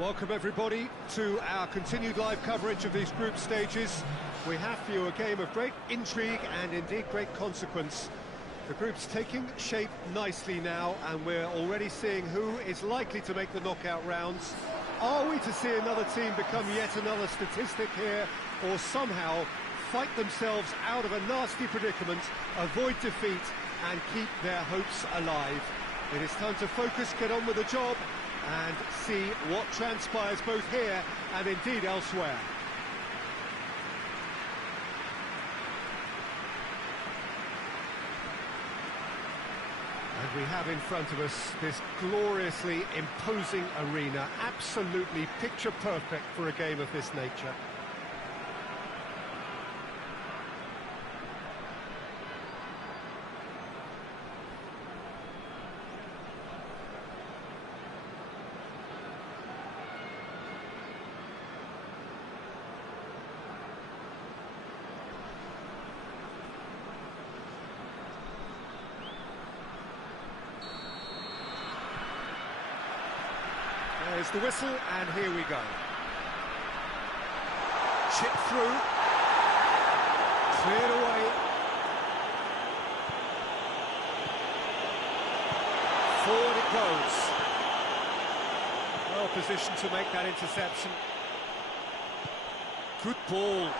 Welcome everybody to our continued live coverage of these group stages. We have for you a game of great intrigue and indeed great consequence. The group's taking shape nicely now, and we're already seeing who is likely to make the knockout rounds. Are we to see another team become yet another statistic here, or somehow fight themselves out of a nasty predicament, avoid defeat and keep their hopes alive? It is time to focus, get on with the job, and see what transpires both here and indeed elsewhere. And we have in front of us this gloriously imposing arena, absolutely picture perfect for a game of this nature. There's the whistle, and here we go. Chip through. Cleared away. Forward it goes. Well positioned to make that interception. Good ball.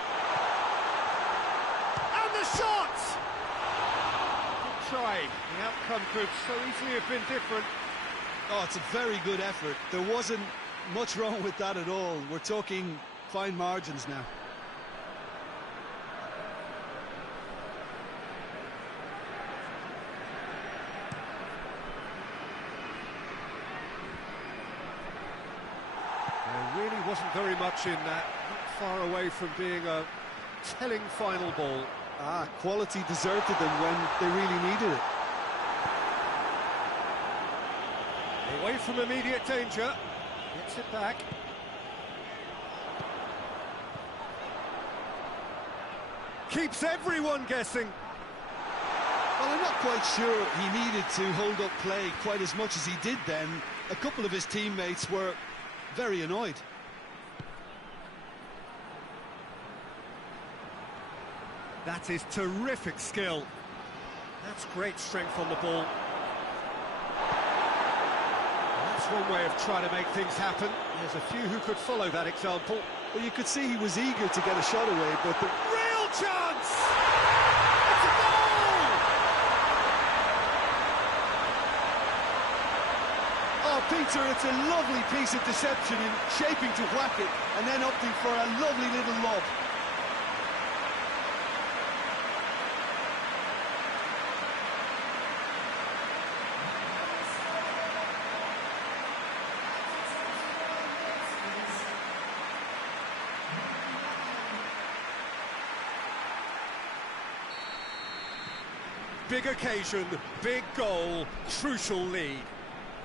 And the shot! Good try. The outcome could so easily have been different. Oh, it's a very good effort. There wasn't much wrong with that at all. We're talking fine margins now. There really wasn't very much in that. Not far away from being a telling final ball. Quality deserted them when they really needed it. Away from immediate danger, gets it back. Keeps everyone guessing. Well, I'm not quite sure he needed to hold up play quite as much as he did then. A couple of his teammates were very annoyed. That is terrific skill. That's great strength on the ball. One way of trying to make things happen. There's a few who could follow that example. Well, you could see he was eager to get a shot away, but the real chance! It's a goal! Oh, Peter, it's a lovely piece of deception in shaping to whack it and then opting for a lovely little lob. Big occasion, big goal, crucial lead.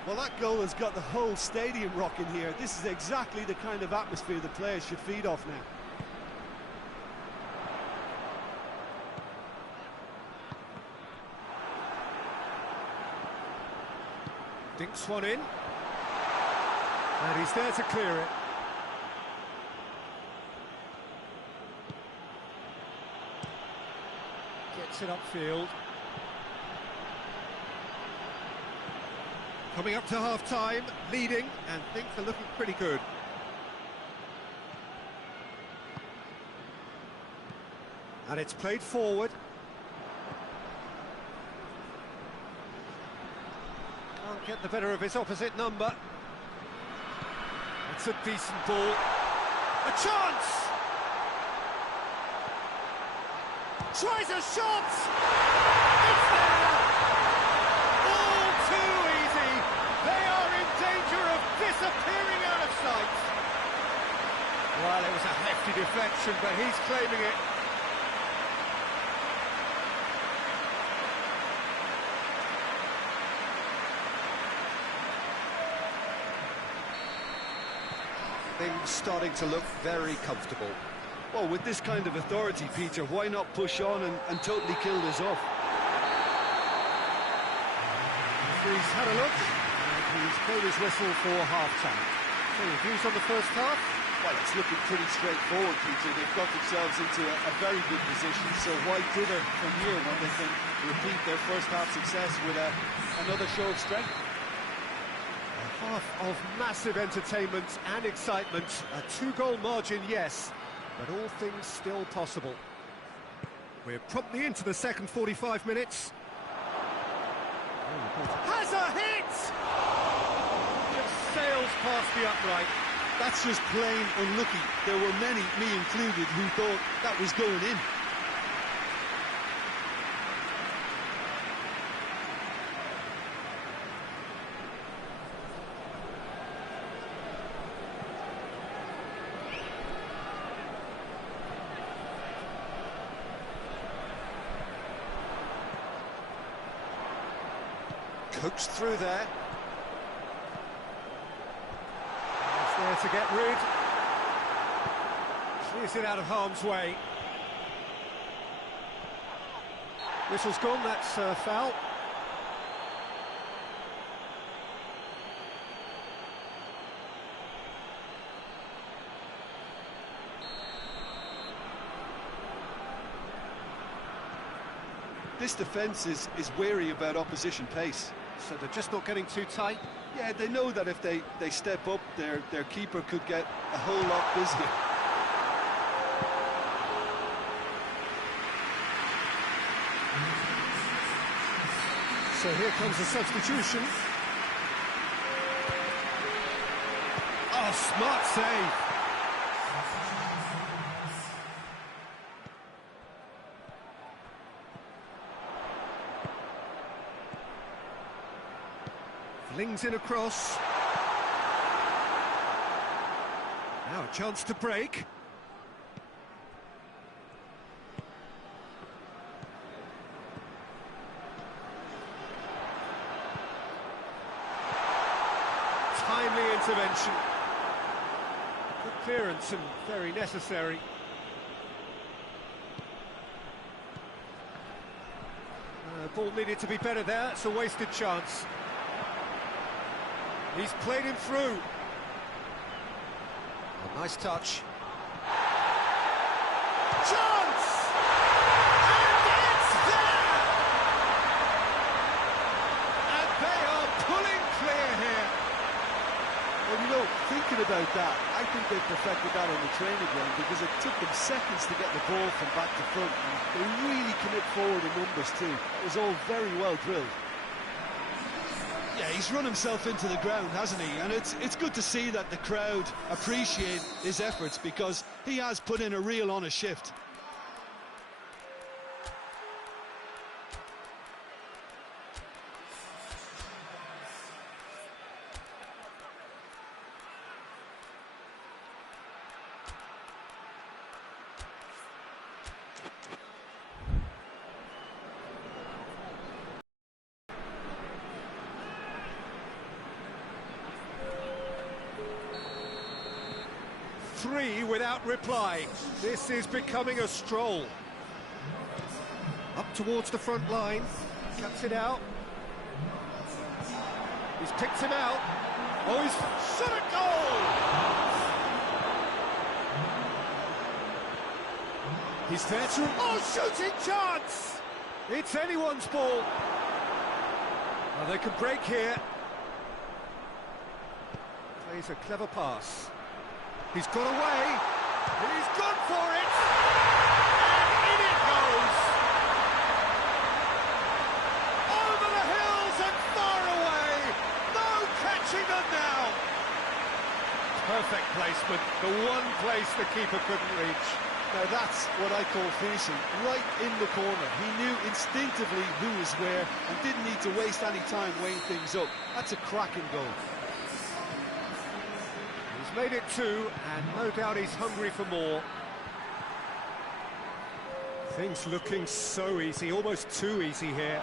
Well, that goal has got the whole stadium rocking here. This is exactly the kind of atmosphere the players should feed off now. Dinks one in. And he's there to clear it. Gets it upfield. Coming up to half-time, leading, and things are looking pretty good. And it's played forward. Can't get the better of his opposite number. It's a decent ball. A chance! Tries a shot! It's there! All too easy! They are in danger of disappearing out of sight! Well, it was a hefty deflection, but he's claiming it. Things starting to look very comfortable. Well, with this kind of authority, Peter, why not push on and totally kill this off? He's had a look, and he's blown his whistle for half-time. So your views on the first half? Well, it's looking pretty straightforward, Peter. They've got themselves into a very good position, so why dither from here when they can repeat their first half success with another show of strength? A half of massive entertainment and excitement. A 2-goal margin, yes, but all things still possible. We're promptly into the second 45 minutes. Has a hit! Just sails past the upright. That's just plain unlucky. There were many, me included, who thought that was going in. Coaxed through there. He's there to get rid. Clears it out of harm's way. Whistle's gone, that's foul. This defence is wary about opposition pace. So they're just not getting too tight. Yeah, they know that if they step up, their keeper could get a whole lot busier. So here comes the substitution. Oh, smart save. Flings in across. Now a chance to break. Timely intervention. Good clearance and very necessary. Ball needed to be better there. It's a wasted chance. He's played him through. A nice touch. Chance! And it's there! And they are pulling clear here. Well, you know, thinking about that, I think they perfected that on the training ground because it took them seconds to get the ball from back to front. And they really commit forward in numbers too. It was all very well drilled. Yeah, he's run himself into the ground, hasn't he? And it's good to see that the crowd appreciate his efforts because he has put in a real honest shift. Three without reply. This is becoming a stroll. Up towards the front line. Cuts it out. He's picked him out. Oh, he's shot a goal! He's there to... Oh, shooting chance! It's anyone's ball. Well, they can break here. Plays a clever pass. He's got away, he's gone for it, and in it goes! Over the hills and far away, no catching them now! Perfect placement, the one place the keeper couldn't reach. Now that's what I call finishing, right in the corner. He knew instinctively who was where and didn't need to waste any time weighing things up. That's a cracking goal. Made it two, and no doubt he's hungry for more. Things looking so easy, almost too easy here.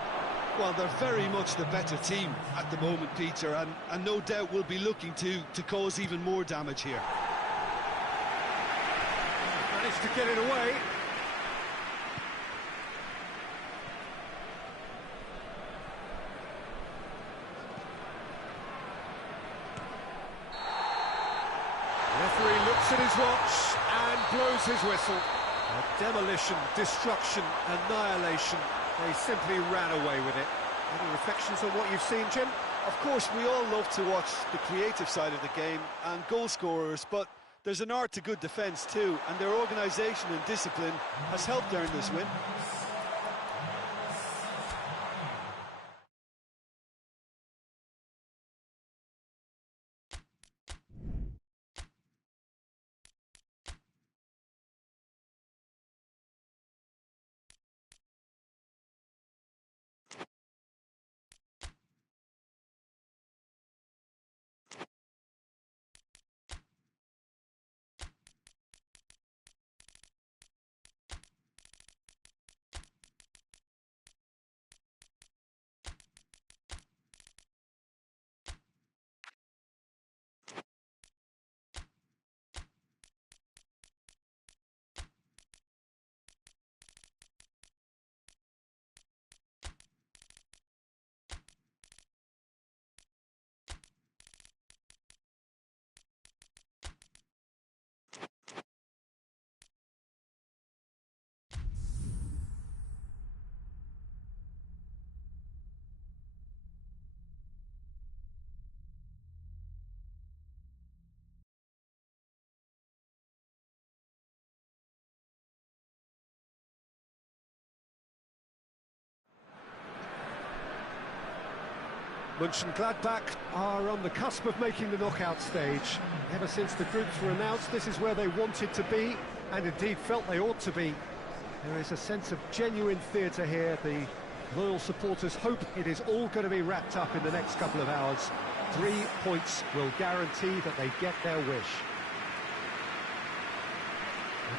Well, they're very much the better team at the moment, Peter, and no doubt will be looking to cause even more damage here. Managed to get it away. at his watch and blows his whistle. Demolition, destruction, annihilation. They simply ran away with it. Any reflections on what you've seen, Jim? Of course, we all love to watch the creative side of the game and goal scorers, but there's an art to good defence too, and their organisation and discipline has helped earn this win. Mönchengladbach are on the cusp of making the knockout stage. Ever since the groups were announced, this is where they wanted to be, and indeed felt they ought to be. There is a sense of genuine theatre here. The loyal supporters hope it is all going to be wrapped up in the next couple of hours. 3 points will guarantee that they get their wish.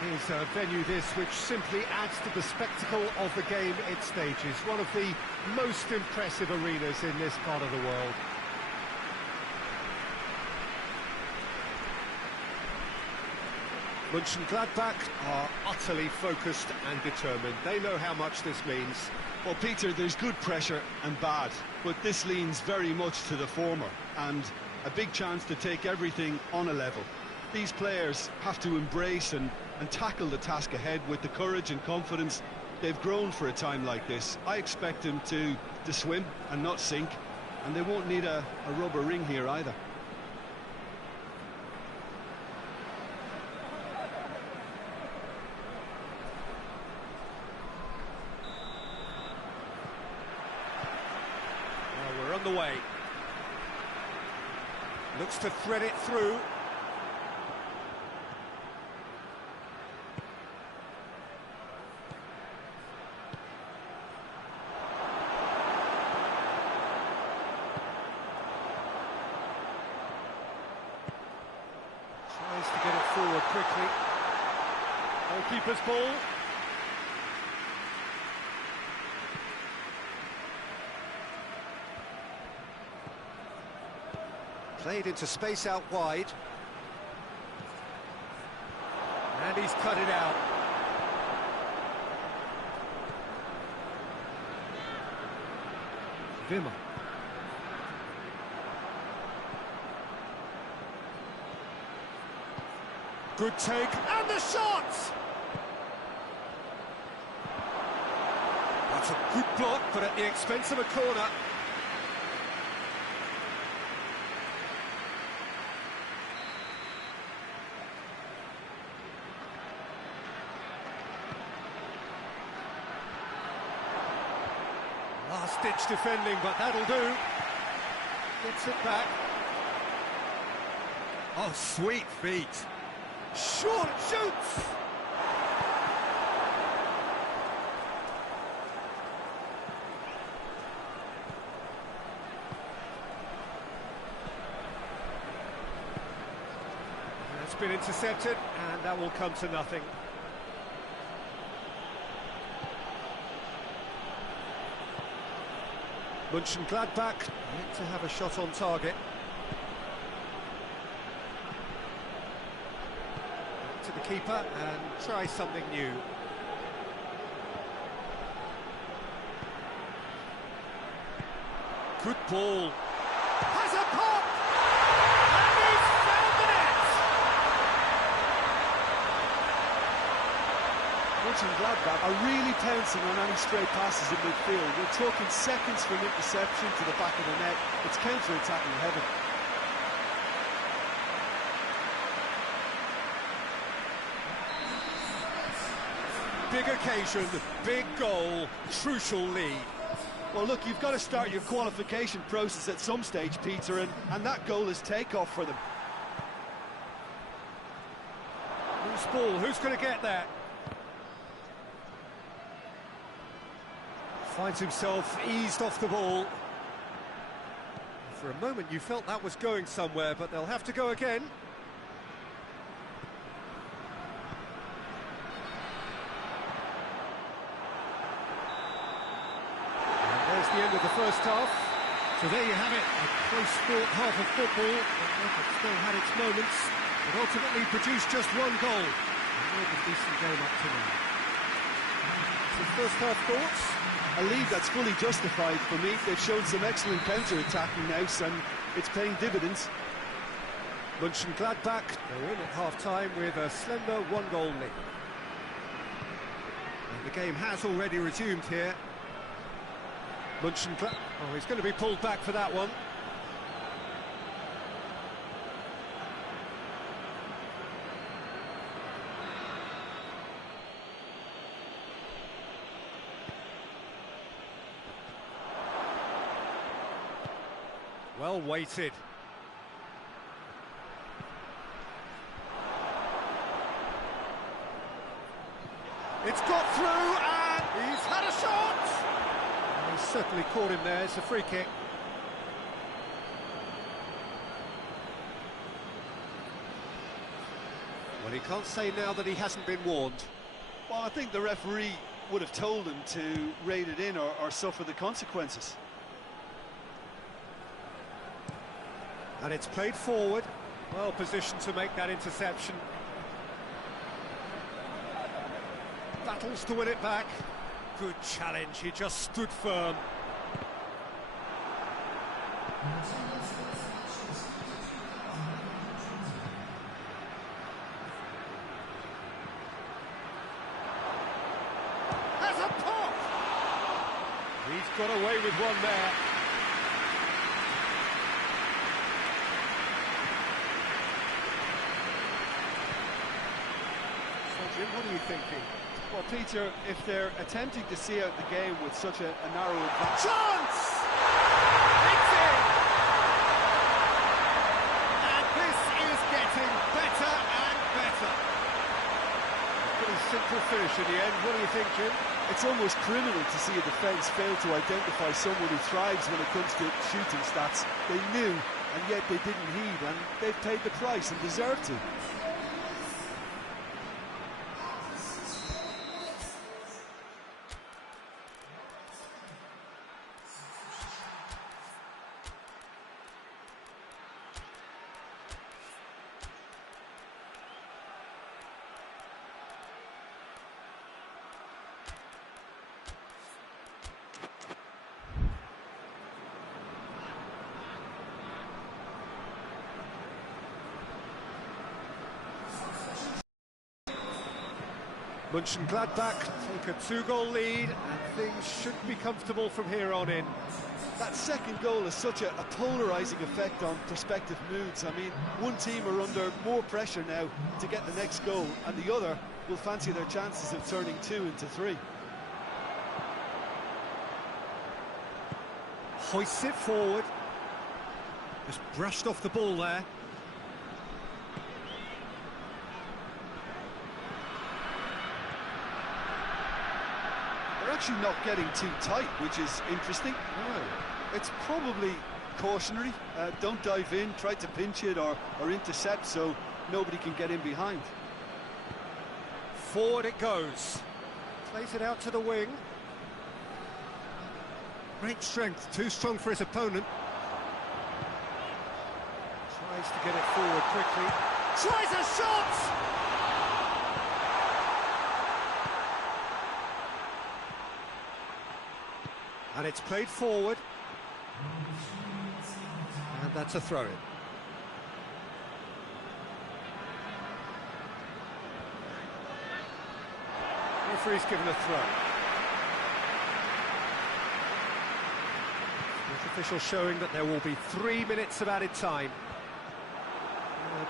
It is a venue this which simply adds to the spectacle of the game it stages. One of the most impressive arenas in this part of the world. Mönchengladbach are utterly focused and determined. They know how much this means. Well, Peter, there's good pressure and bad, but this leans very much to the former, and a big chance to take everything on a level. These players have to embrace and tackle the task ahead with the courage and confidence they've grown for a time like this. I expect them to swim and not sink, and they won't need a rubber ring here either. Well, we're on the way. Looks to thread it through. Tries to get it forward quickly. Goalkeeper's ball. Played into space out wide. And he's cut it out. Wimmer. Good take, and the shot! That's a good block, but at the expense of a corner. Last-ditch defending, but that'll do. Gets it back. Oh, sweet feet. Short shoots! That's been intercepted, and that will come to nothing. Mönchengladbach need to have a shot on target. To the keeper and try something new. Good ball. Has a pop! And he's found the net! Mönchengladbach are really pouncing on any stray passes in midfield. They're talking seconds from interception to the back of the net. It's counter-attacking heaven. Big occasion, big goal, crucial lead. Well, look, you've got to start your qualification process at some stage, Peter, and that goal is takeoff for them. Loose ball, who's going to get that? Finds himself eased off the ball. For a moment you felt that was going somewhere, but they'll have to go again. And there's the end of the first half. So there you have it, a close-fought half of football, but still had its moments, but ultimately produced just one goal. A really decent game up to now. So first half thoughts? A lead that's fully justified for me. They've shown some excellent counter-attacking now, and it's paying dividends. Mönchengladbach, they're in at half-time with a slender one-goal lead. And the game has already resumed here. Mönchengladbach, oh, he's going to be pulled back for that one. Well weighted. It's got through and he's had a shot! He certainly caught him there, it's a free kick. Well, he can't say now that he hasn't been warned. Well, I think the referee would have told him to rate it in or suffer the consequences. And it's played forward, well positioned to make that interception. Battles to win it back. Good challenge, he just stood firm. Has a pop! He's got away with one there. Jim, what are you thinking? Well, Peter, if they're attempting to see out the game with such a narrow advantage... Chance! It's in! And this is getting better and better. A pretty simple finish in the end. What do you think, Jim? It's almost criminal to see a defence fail to identify someone who thrives when it comes to shooting stats. They knew, and yet they didn't heed, and they've paid the price and deserve to. Mönchengladbach take a two-goal lead and things should be comfortable from here on in. That second goal has such a polarising effect on prospective moods. I mean, one team are under more pressure now to get the next goal, and the other will fancy their chances of turning 2 into 3. Hoists it forward. Just brushed off the ball there. They're actually not getting too tight, which is interesting. No. It's probably cautionary. Don't dive in, try to pinch it or intercept so nobody can get in behind. Forward it goes. Plays it out to the wing. Great strength, too strong for his opponent. Tries to get it forward quickly. Tries a shot! And it's played forward. And that's a throw-in. Referee's given a throw. The official showing that there will be 3 minutes of added time.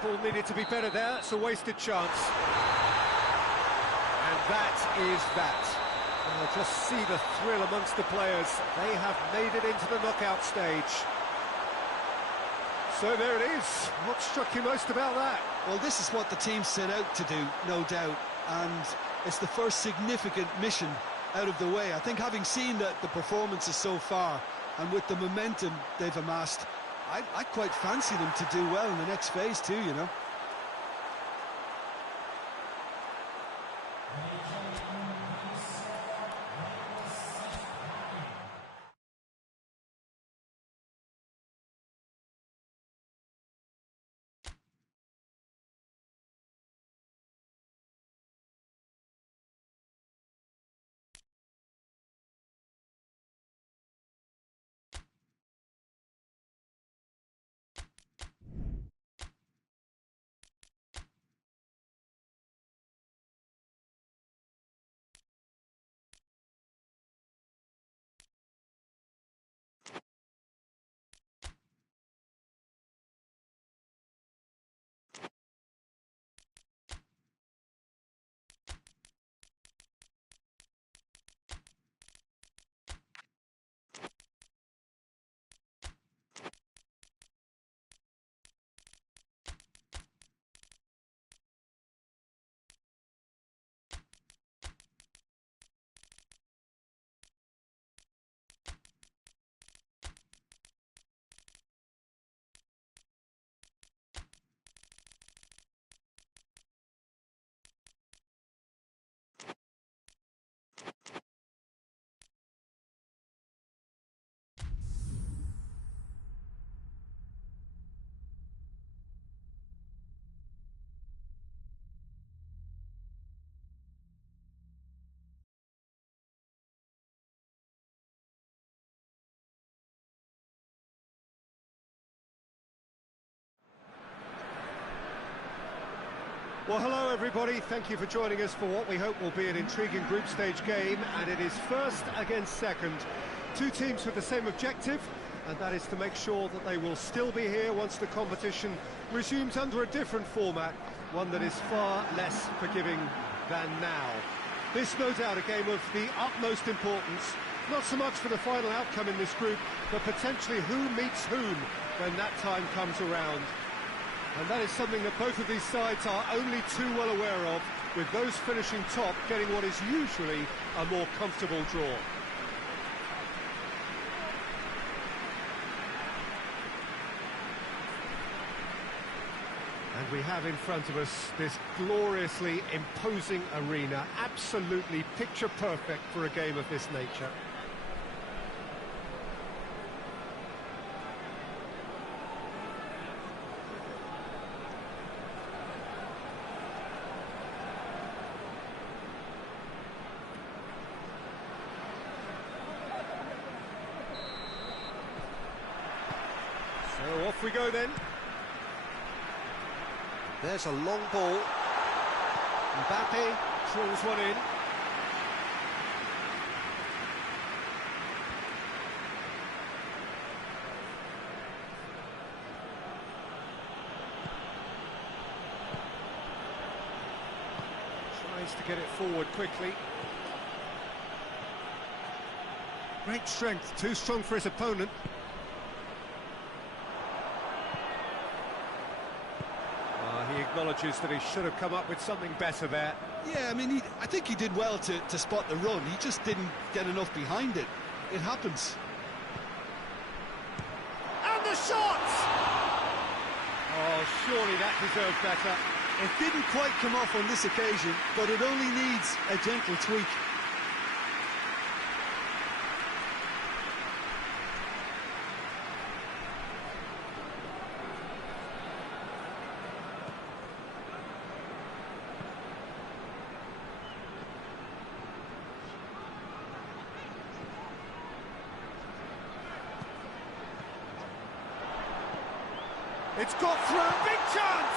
The ball needed to be better there, it's a wasted chance. And that is that. Just see the thrill amongst the players. They have made it into the knockout stage. So there it is. What struck you most about that? Well, this is what the team set out to do, no doubt. And it's the first significant mission out of the way. I think having seen the performances so far, and with the momentum they've amassed, I quite fancy them to do well in the next phase too, you know. Well, hello everybody, thank you for joining us for what we hope will be an intriguing group stage game, and it is first against second. Two teams with the same objective, and that is to make sure that they will still be here once the competition resumes under a different format, one that is far less forgiving than now. This, no doubt, a game of the utmost importance, not so much for the final outcome in this group, but potentially who meets whom when that time comes around. And that is something that both of these sides are only too well aware of, with those finishing top getting what is usually a more comfortable draw. And we have in front of us this gloriously imposing arena, absolutely picture perfect for a game of this nature. So off we go then. There's a long ball. Mbappe drills one in. Tries to get it forward quickly. Great strength, too strong for his opponent. He acknowledges that he should have come up with something better there. Yeah, I mean, I think he did well to spot the run. He just didn't get enough behind it. It happens. And the shot! Oh, surely that deserved better. It didn't quite come off on this occasion, but it only needs a gentle tweak. It's got through, big chance!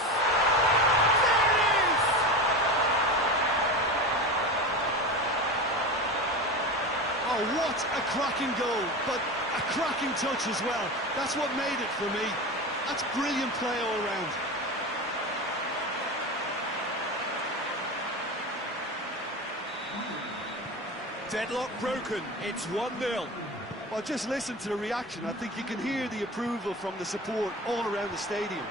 There it is! Oh, what a cracking goal, but a cracking touch as well. That's what made it for me. That's brilliant play all round. Deadlock broken, it's 1-0. Well, just listen to the reaction. I think you can hear the approval from the support all around the stadium.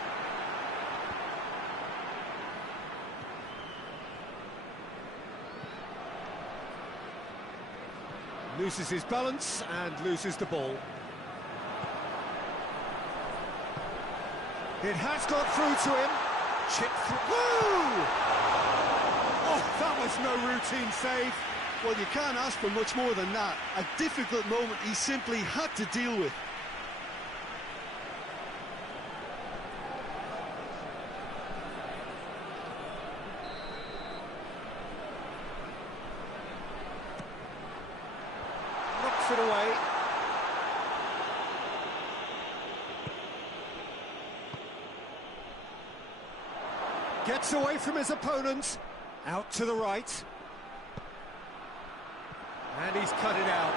Loses his balance and loses the ball. It has got through to him. Chip through. Oh, that was no routine save. Well, you can't ask for much more than that. A difficult moment he simply had to deal with. Knocks it away. Gets away from his opponent. Out to the right. And he's cut it out.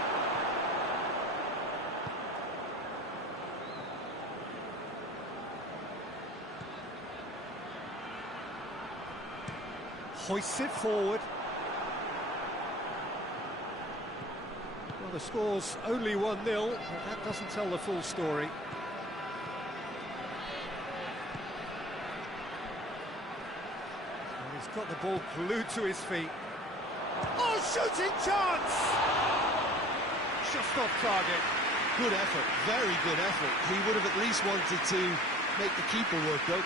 Hoists it forward. Well, the score's only 1-0, but that doesn't tell the full story. And he's got the ball glued to his feet. Oh, shooting chance! Just off target. Good effort, very good effort. He would have at least wanted to make the keeper work, though.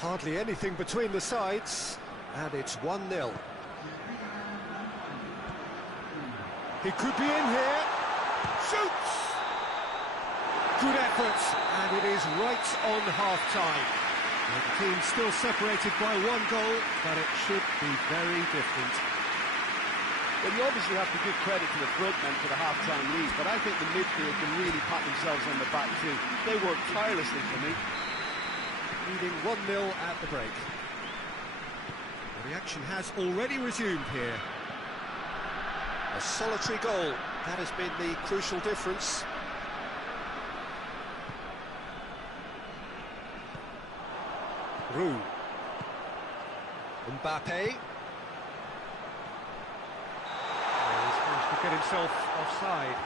Hardly anything between the sides, and it's 1-0. He could be in here. Shoots! Good effort, and it is right on half-time. The team's still separated by 1 goal, but it should be very different. Well, you obviously have to give credit to the front men for the half-time lead, but I think the midfield can really pat themselves on the back too. They worked tirelessly for me. Leading 1-0 at the break. The action has already resumed here. A solitary goal, that has been the crucial difference. Roux. Mbappe. He's managed to get himself offside.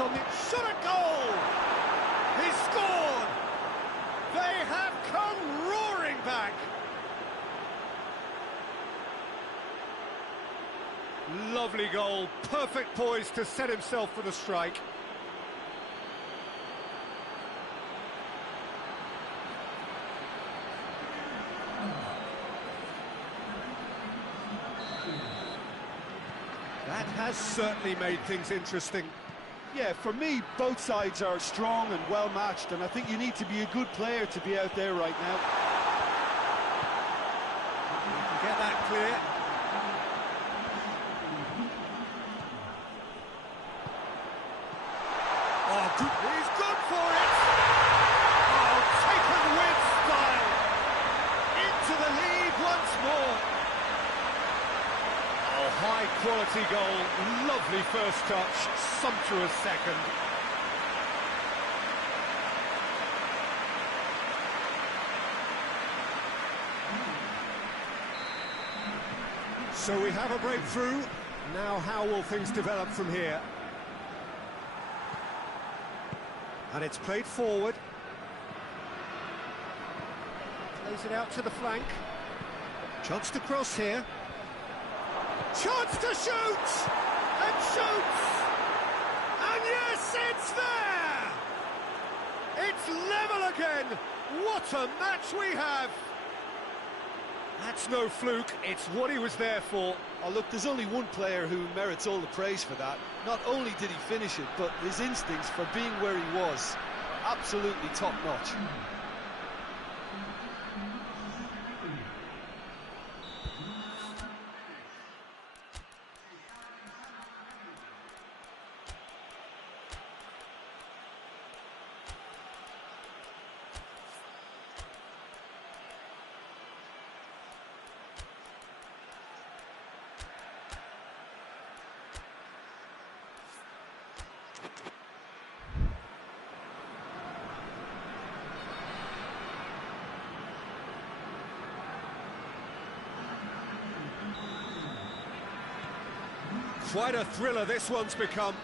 On the shot a goal! He scored! They have come roaring back! Lovely goal, perfect poise to set himself for the strike. That has certainly made things interesting. Yeah, for me, both sides are strong and well-matched, and I think you need to be a good player to be out there right now. Get that clear. Oh, good. He's good for it! Oh, taken with style! Into the lead once more! Oh, high-quality goal, lovely first touch, sumptuous second. So we have a breakthrough. Now how will things develop from here? And it's played forward. Plays it out to the flank. Chance to cross here. Chance to shoot! And shoots! And yes, it's there! It's level again! What a match we have! That's no fluke, it's what he was there for. Oh, look, there's only one player who merits all the praise for that. Not only did he finish it, but his instincts for being where he was, absolutely top-notch. Quite a thriller this one's become.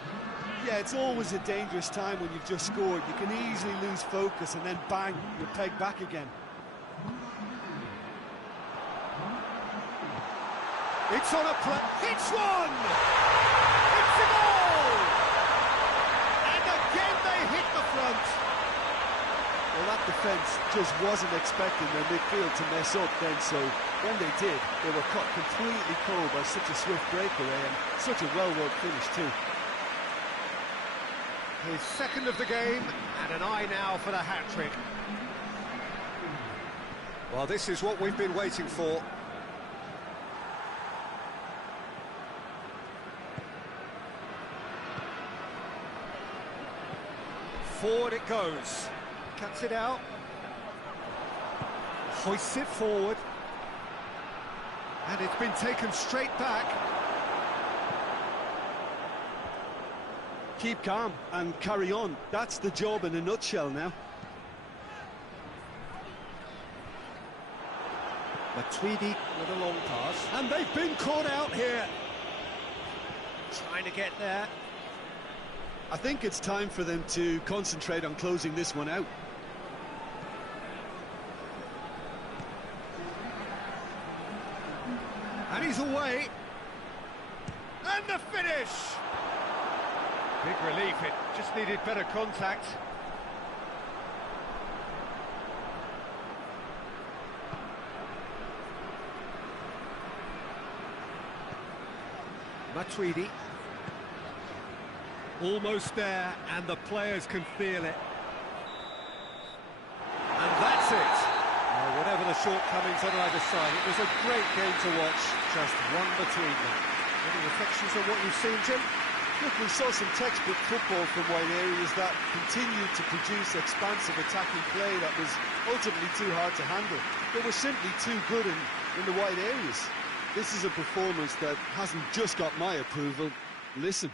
Yeah, it's always a dangerous time when you've just scored. You can easily lose focus and then bang, you're pegged back again. It's on a play. It's one! It's a goal! And again they hit the front. Well, that defence just wasn't expecting their midfield to mess up then, so when they did, they were caught completely cold by such a swift breakaway and such a well-worked finish too. His second of the game, and an eye now for the hat-trick. Well, this is what we've been waiting for. Forward it goes. Cuts it out. Hoists it forward. And it's been taken straight back. Keep calm and carry on. That's the job in a nutshell now. Matuidi with a long pass. And they've been caught out here. Trying to get there. I think it's time for them to concentrate on closing this one out. And he's away. And the finish! Big relief, it just needed better contact. Matuidi. Almost there, and the players can feel it. And that's it. Whatever the shortcomings on either side, it was a great game to watch, just one between them. Any reflections on what you've seen, Jim? Look, we saw some textbook football from wide areas that continued to produce expansive attacking play that was ultimately too hard to handle. They were simply too good in the wide areas. This is a performance that hasn't just got my approval. Listen.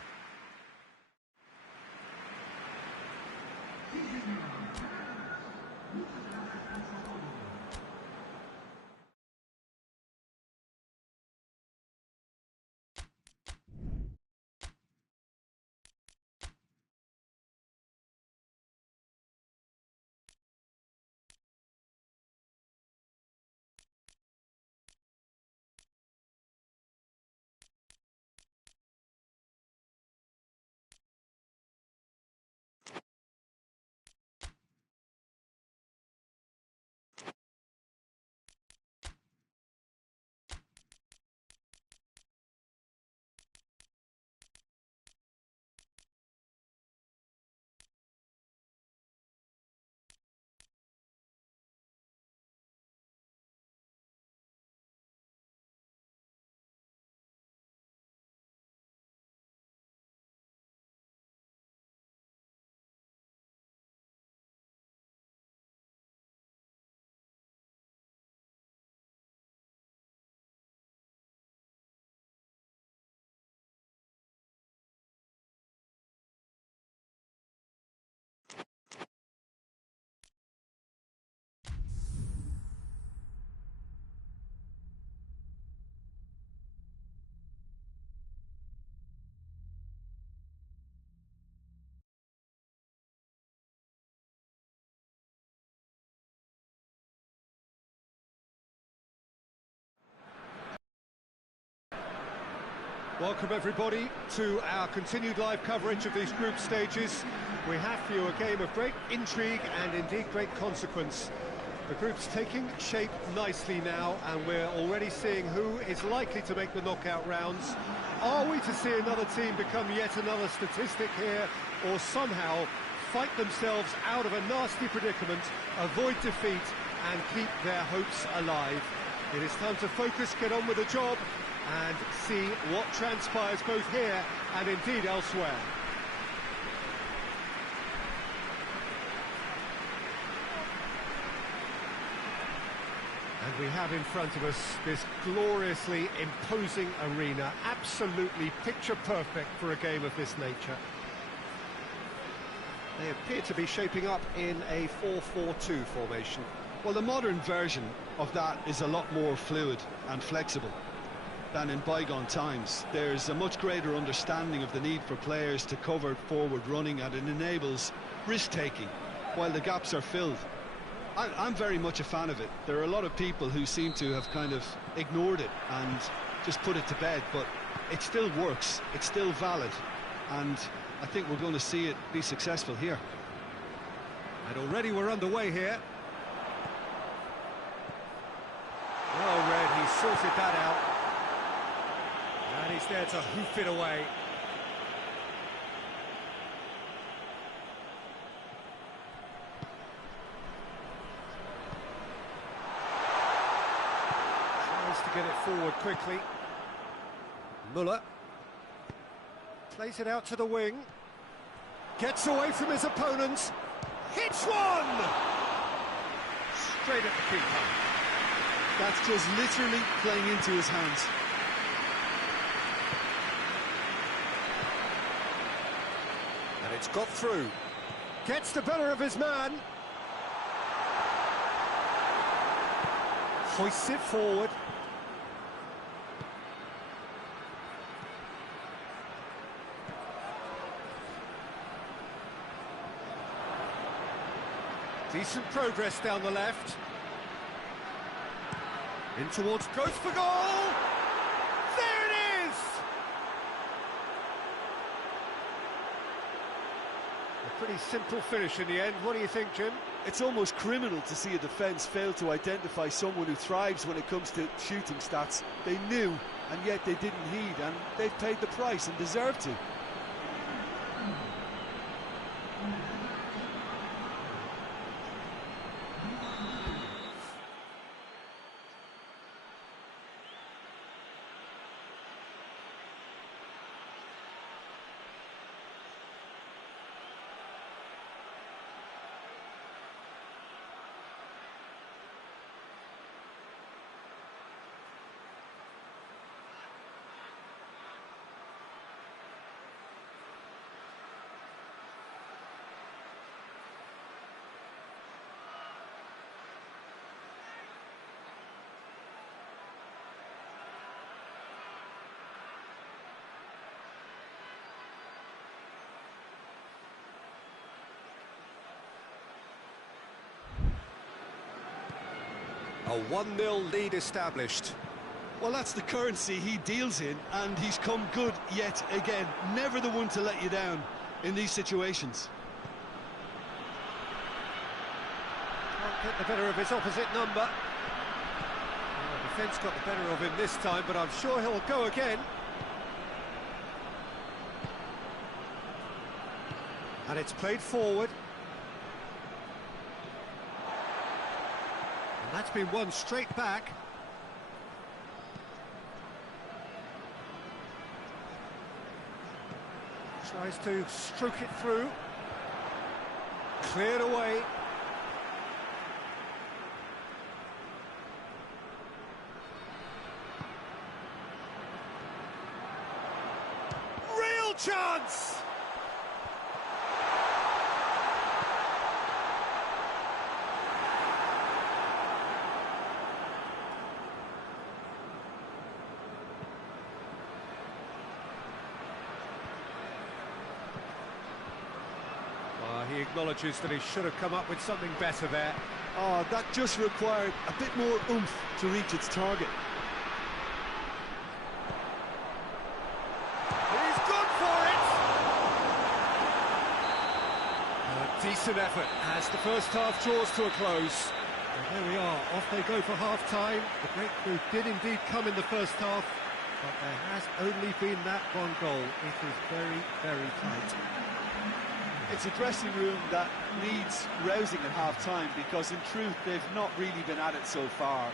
Welcome everybody to our continued live coverage of these group stages. We have for you a game of great intrigue and indeed great consequence. The group's taking shape nicely now, and we're already seeing who is likely to make the knockout rounds. Are we to see another team become yet another statistic here, or somehow fight themselves out of a nasty predicament, avoid defeat and keep their hopes alive? It is time to focus, get on with the job, and see what transpires both here and indeed elsewhere. And we have in front of us this gloriously imposing arena, absolutely picture perfect for a game of this nature. They appear to be shaping up in a 4-4-2 formation. Well, the modern version of that is a lot more fluid and flexible than in bygone times. There's a much greater understanding of the need for players to cover forward running, and it enables risk-taking while the gaps are filled. I'm very much a fan of it. There are a lot of people who seem to have kind of ignored it and just put it to bed, but it still works, it's still valid, and I think we're going to see it be successful here. And already we're underway here. Well read, he sorted that out. And he's there to hoof it away. Tries to get it forward quickly. Müller plays it out to the wing. Gets away from his opponents. Hits one! Straight at the keeper. That's just literally playing into his hands. And it's got through. Gets the better of his man. Hoists it forward. Decent progress down the left. In towards, goes for goal! There it is! A pretty simple finish in the end. What do you think, Jim? It's almost criminal to see a defence fail to identify someone who thrives when it comes to shooting stats. They knew, and yet they didn't heed, and they've paid the price and deserve to. A 1-0 lead established. Well, that's the currency he deals in, and he's come good yet again. Never the one to let you down in these situations. Can't get the better of his opposite number. Well, the defence got the better of him this time, but I'm sure he'll go again. And it's played forward. And that's been won straight back. Tries to stroke it through. Cleared away. Real chance! He acknowledges that he should have come up with something better there. Oh, that just required a bit more oomph to reach its target. effort as the first half draws to a close. And there we are, off they go for half-time. The breakthrough did indeed come in the first half, but there has only been that one goal. It is very, very tight. It's a dressing room that needs rousing at half-time, because in truth they've not really been at it so far.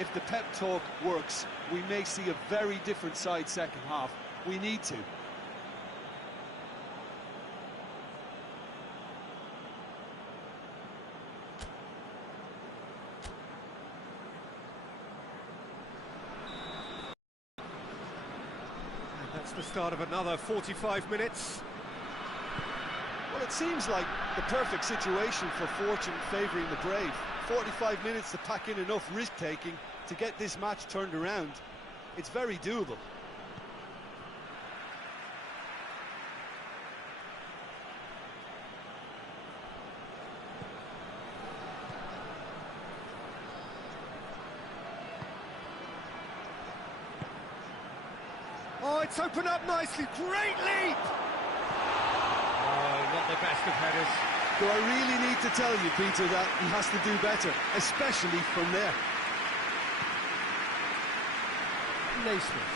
If the pep talk works, we may see a very different side second half. We need to. And that's the start of another 45 minutes. Well, it seems like the perfect situation for fortune favouring the brave. 45 minutes to pack in enough risk-taking to get this match turned around. It's very doable. Oh, it's opened up nicely. Great leap! Oh, not the best of headers. Do I really need to tell you, Peter, that he has to do better, especially from there? Naismith.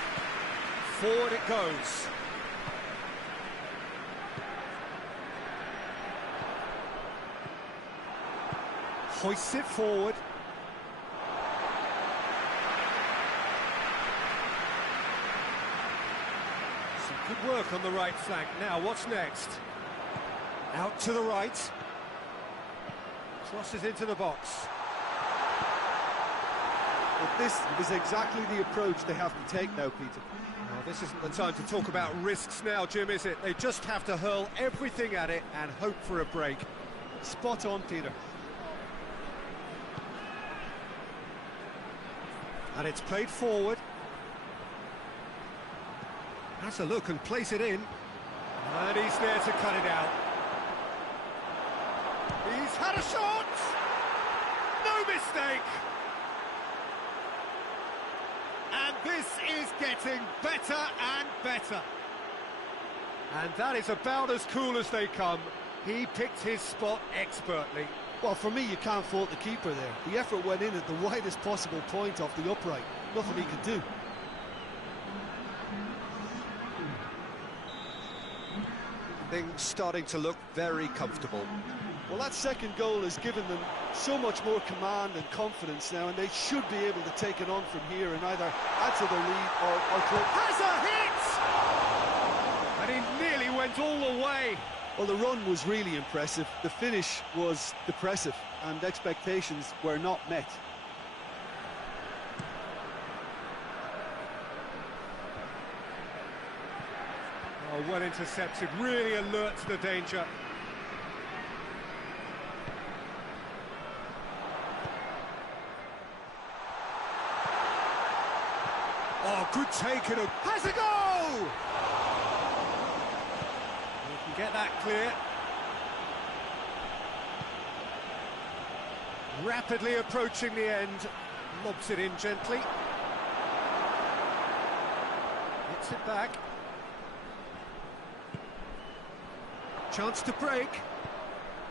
Forward it goes. Hoists it forward. Some good work on the right flank. Now, what's next? Out to the right. Crosses into the box. But this is exactly the approach they have to take now, Peter. Well, this isn't the time to talk about risks now, Jim, is it? They just have to hurl everything at it and hope for a break. Spot on, Peter. And it's played forward. Has a look and place it in. And he's there to cut it out. He's had a shot! No mistake! And this is getting better and better. And that is about as cool as they come. He picked his spot expertly. Well, for me, you can't fault the keeper there. The effort went in at the widest possible point off the upright. Nothing he could do. Things starting to look very comfortable. Well, that second goal has given them so much more command and confidence now, and they should be able to take it on from here and either add to their lead or close. Has a hit! And he nearly went all the way. Well, the run was really impressive. The finish was depressive, and expectations were not met. Oh, well intercepted, really alert to the danger. Oh, good take and has a goal! He can get that clear. Rapidly approaching the end, lobs it in gently. Hits it back. Chance to break.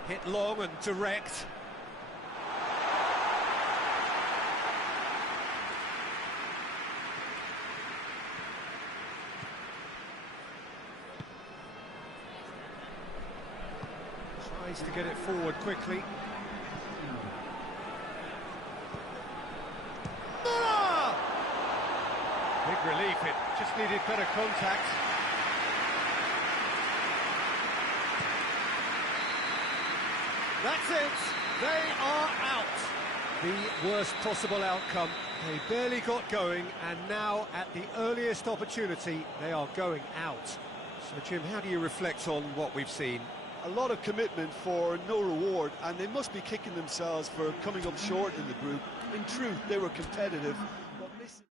Hit long and direct. Tries to get it forward quickly. Ah! Big relief, it just needed better contact. That's it, they are out. The worst possible outcome. They barely got going, and now, at the earliest opportunity, they are going out. So, Jim, how do you reflect on what we've seen? A lot of commitment for no reward, and they must be kicking themselves for coming up short in the group. In truth, they were competitive, but missing...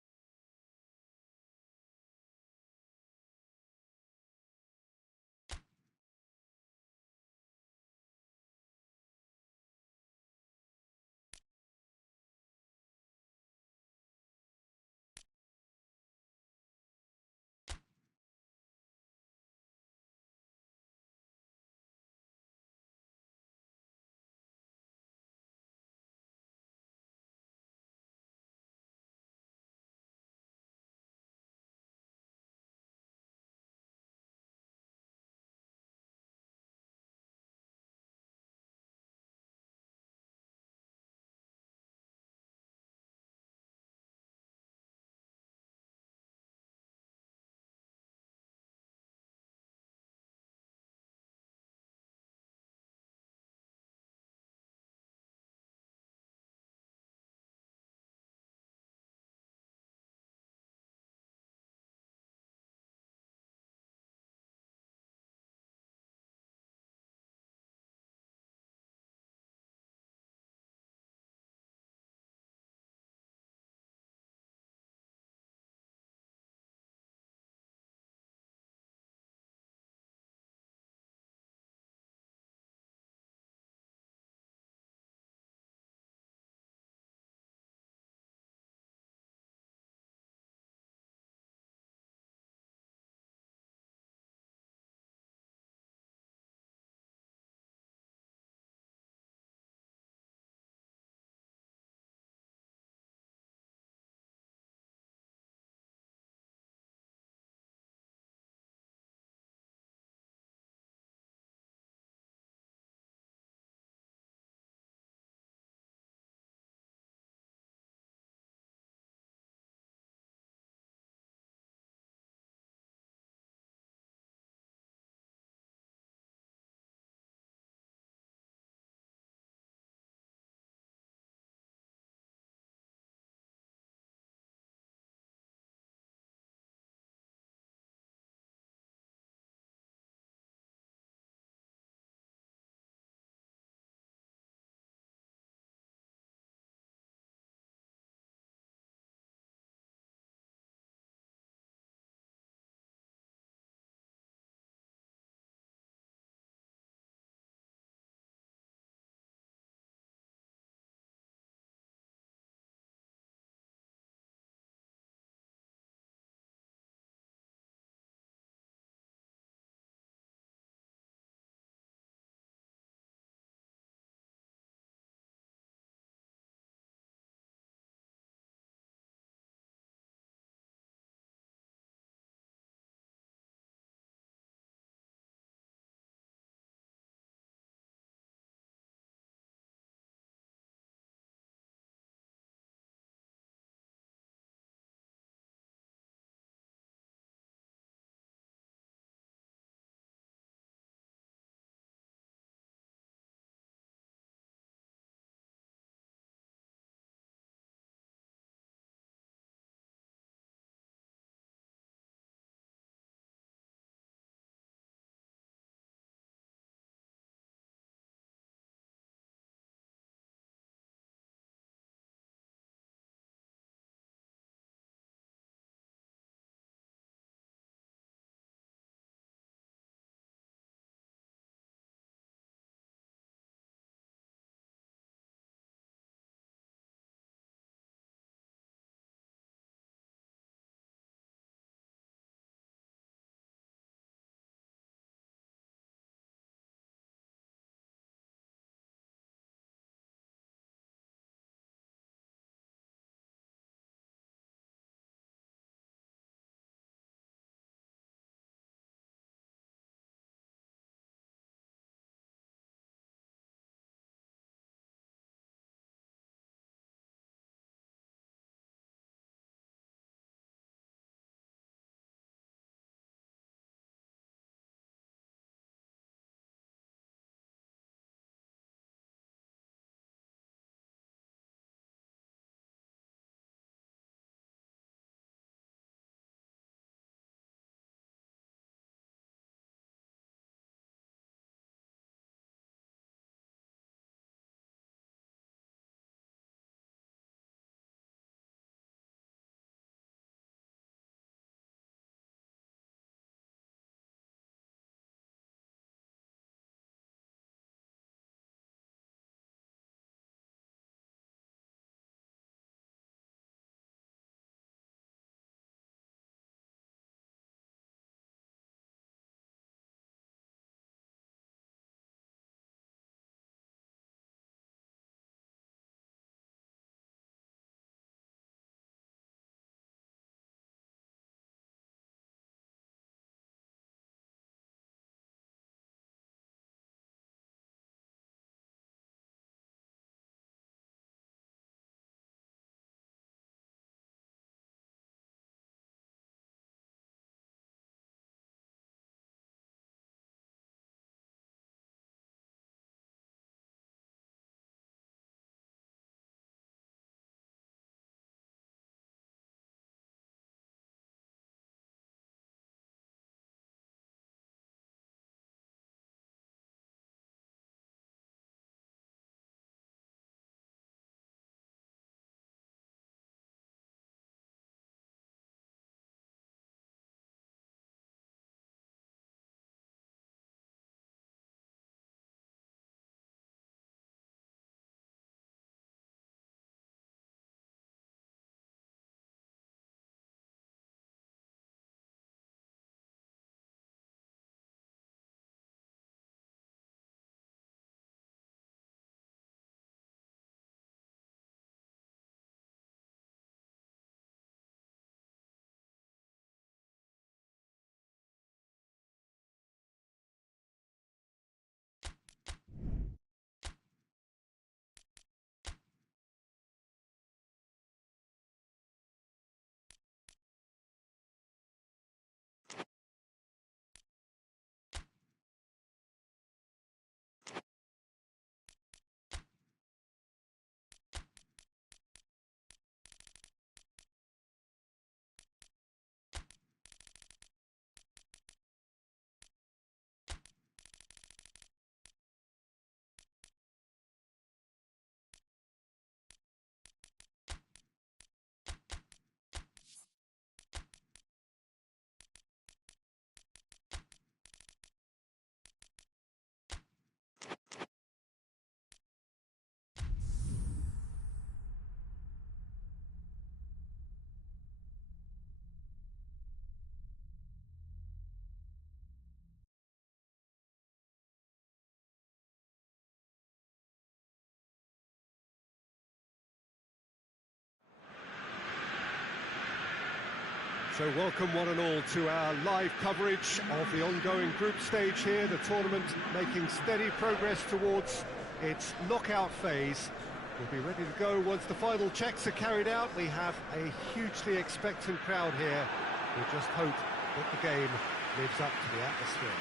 So welcome one and all to our live coverage of the ongoing group stage here, the tournament making steady progress towards its knockout phase. We'll be ready to go once the final checks are carried out. We have a hugely expectant crowd here. We just hope that the game lives up to the atmosphere.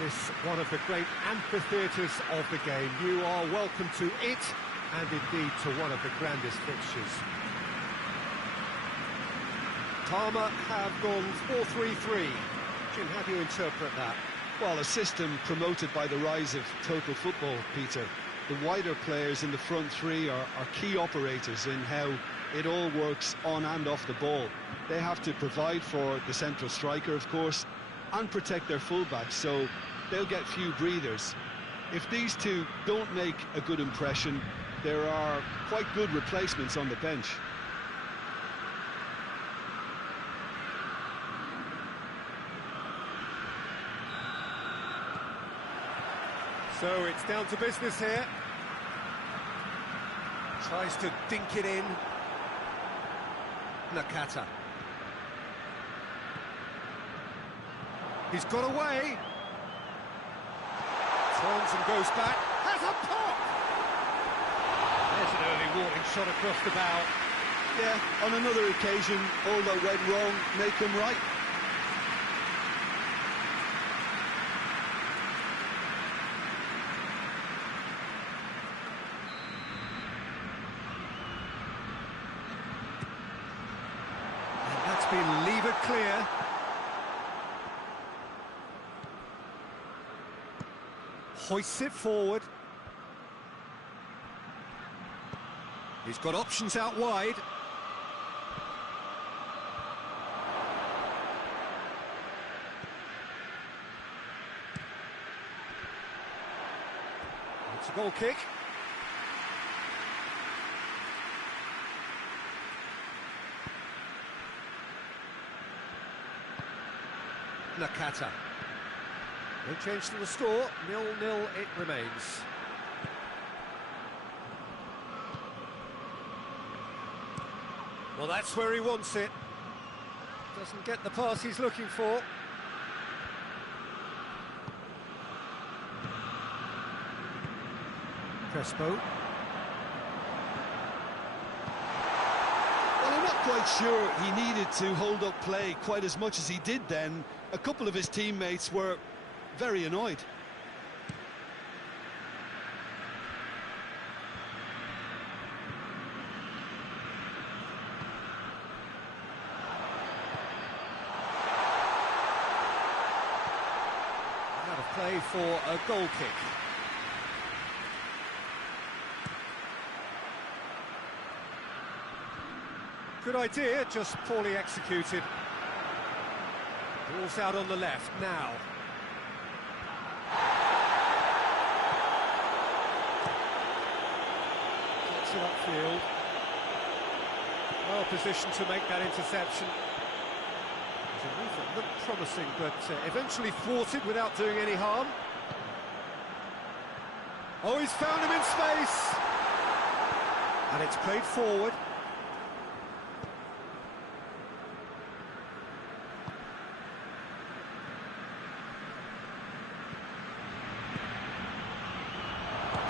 This one of the great amphitheatres of the game. You are welcome to it, and indeed to one of the grandest fixtures. Parma have gone 4-3-3. Jim, how do you interpret that? Well, a system promoted by the rise of total football, Peter. The wider players in the front three are key operators in how it all works on and off the ball. They have to provide for the central striker, of course, and protect their fullbacks, so they'll get few breathers. If these two don't make a good impression, there are quite good replacements on the bench. So it's down to business here. Tries to dink it in. Nakata. He's got away. Turns and goes back. Has a pop! There's an early warning shot across the bow. Yeah, on another occasion, all that went wrong, make them right. And that's been levered clear. Hoists it forward. He's got options out wide. It's a goal kick. Nakata. No change to the score, 0-0 it remains. Well, that's where he wants it. Doesn't get the pass he's looking for. Crespo. Well, I'm not quite sure he needed to hold up play quite as much as he did then. A couple of his teammates were very annoyed. Out of play for a goal kick. Good idea, just poorly executed. Ball's out on the left now. Gets it upfield. Well positioned to make that interception. It was a move that looked promising, but eventually thwarted without doing any harm. Oh, he's found him in space! And it's played forward.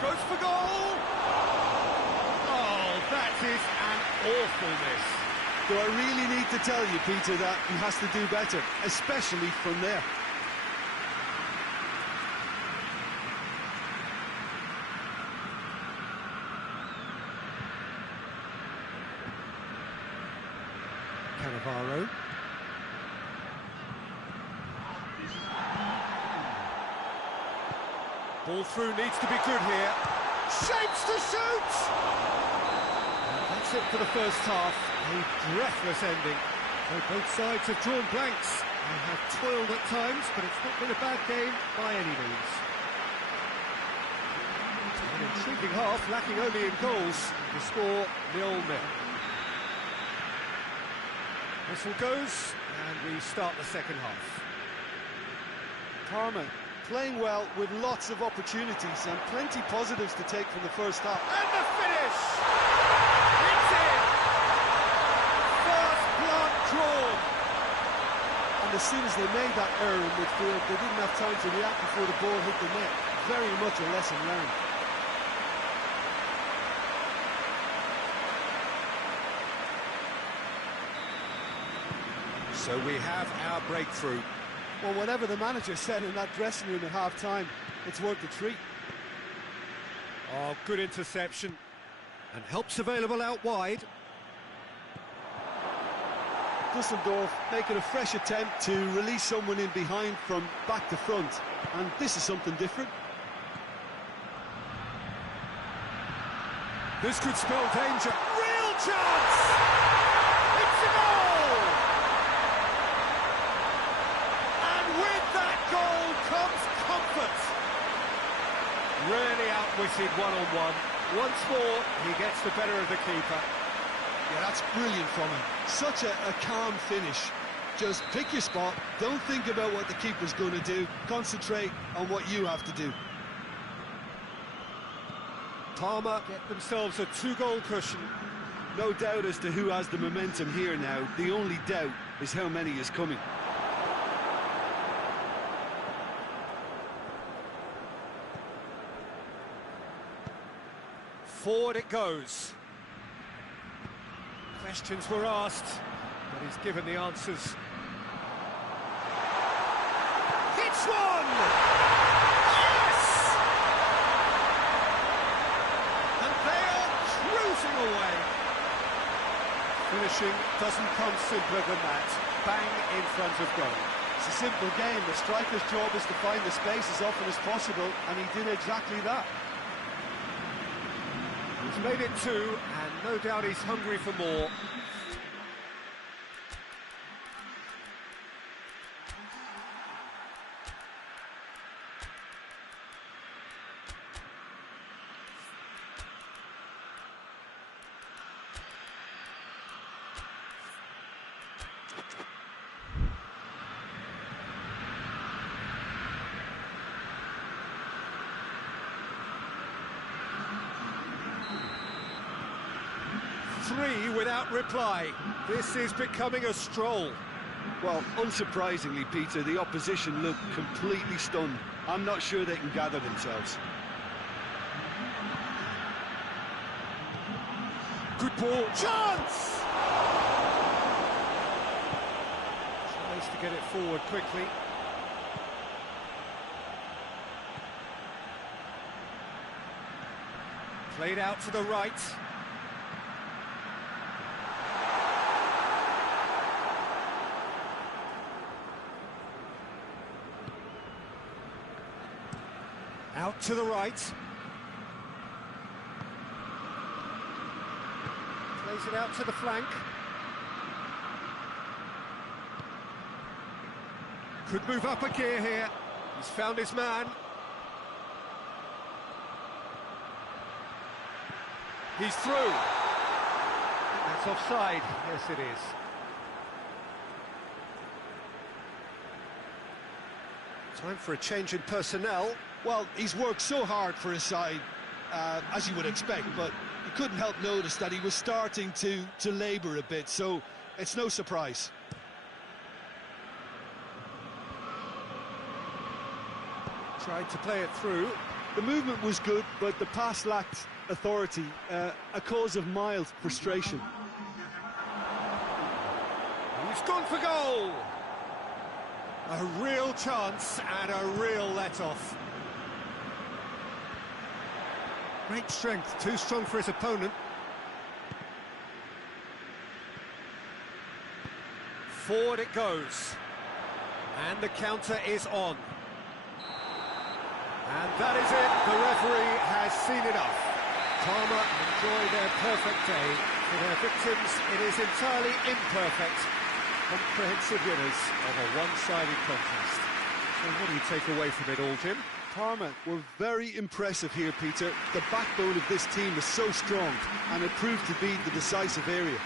Goes for goal! Oh, that is an awful miss. Do I really need to tell you, Peter, that he has to do better, especially from there? Cannavaro. Ball through needs to be good here. Shapes to shoot! That's it for the first half. A breathless ending. So both sides have drawn blanks. They have toiled at times, but it's not been a bad game by any means. An intriguing half, lacking only in goals. The score 0-0. Whistle goes, and we start the second half. Parma Playing well with lots of opportunities and plenty positives to take from the first half. And the finish! It's in! First blood drawn! And as soon as they made that error in midfield, they didn't have time to react before the ball hit the net. Very much a lesson learned. So we have our breakthrough. Well, whatever the manager said in that dressing room at half-time, it's worth the treat. Oh, good interception. And help's available out wide. Düsseldorf making a fresh attempt to release someone in behind from back to front. And this is something different. This could spell danger. Real chance! It's a goal! And with that goal comes comfort. Really outwitted one-on-one. Once more, he gets the better of the keeper. Yeah, that's brilliant from him. Such a calm finish. Just pick your spot, don't think about what the keeper's going to do, concentrate on what you have to do. Parma get themselves a 2-goal cushion. No doubt as to who has the momentum here now. The only doubt is how many is coming. Forward it goes. Questions were asked, but he's given the answers. Hits one! Yes! And they are cruising away. Finishing doesn't come simpler than that. Bang in front of goal. It's a simple game. The striker's job is to find the space as often as possible, and he did exactly that. He's made it 2, and no doubt he's hungry for more. Three without reply. This is becoming a stroll. Well, unsurprisingly, Peter, the opposition look completely stunned. I'm not sure they can gather themselves. Good ball. Chance! Tries to get it forward quickly. Played out to the right. Out to the right. Plays it out to the flank. Could move up a gear here. He's found his man. He's through. That's offside. Yes, it is. Time for a change in personnel. Well, he's worked so hard for his side, as you would expect, but you couldn't help notice that he was starting to labour a bit, so it's no surprise. Tried to play it through. The movement was good, but the pass lacked authority, a cause of mild frustration. He's gone for goal! A real chance and a real let-off. Great strength, too strong for his opponent. Forward it goes. And the counter is on. And that is it. The referee has seen enough. Parma enjoy their perfect day. For their victims, it is entirely imperfect. Comprehensive winners of a one-sided contest. So what do you take away from it all, Jim? Parma were very impressive here, Peter. The backbone of this team is so strong, and it proved to be the decisive area.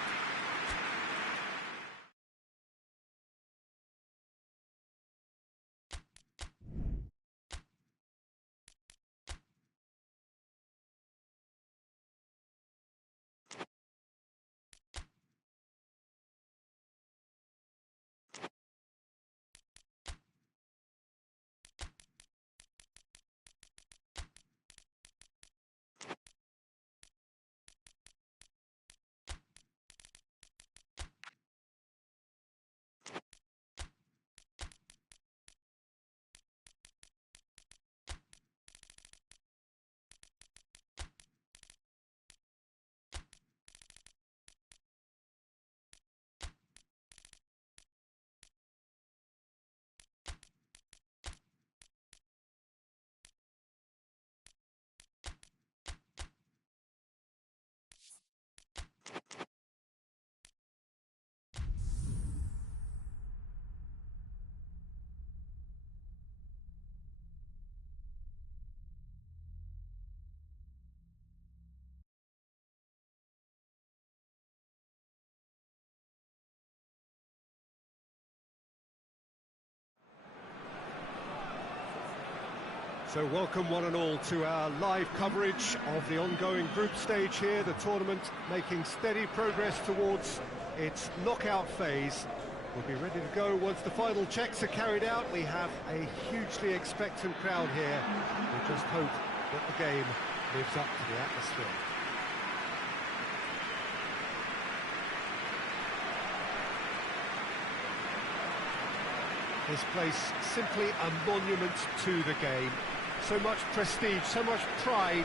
So welcome one and all to our live coverage of the ongoing group stage here, the tournament making steady progress towards its knockout phase. We'll be ready to go once the final checks are carried out. We have a hugely expectant crowd here. We just hope that the game lives up to the atmosphere. This place simply a monument to the game. So much prestige, so much pride,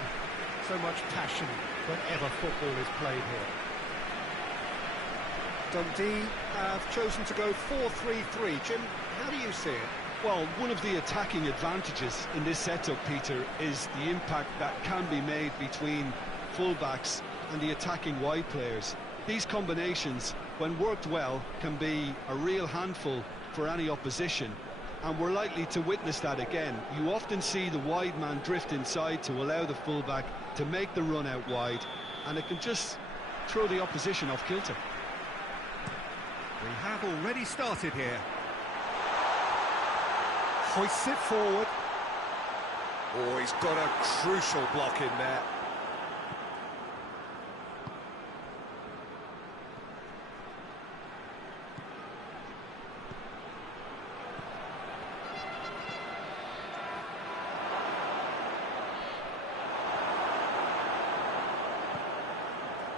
so much passion whenever football is played here. Dundee have chosen to go 4-3-3. Jim, how do you see it? Well, one of the attacking advantages in this setup, Peter, is the impact that can be made between fullbacks and the attacking wide players. These combinations, when worked well, can be a real handful for any opposition, and we're likely to witness that again. You often see the wide man drift inside to allow the fullback to make the run out wide, and it can just throw the opposition off kilter. We have already started here. Hoists it forward. Oh, he's got a crucial block in there.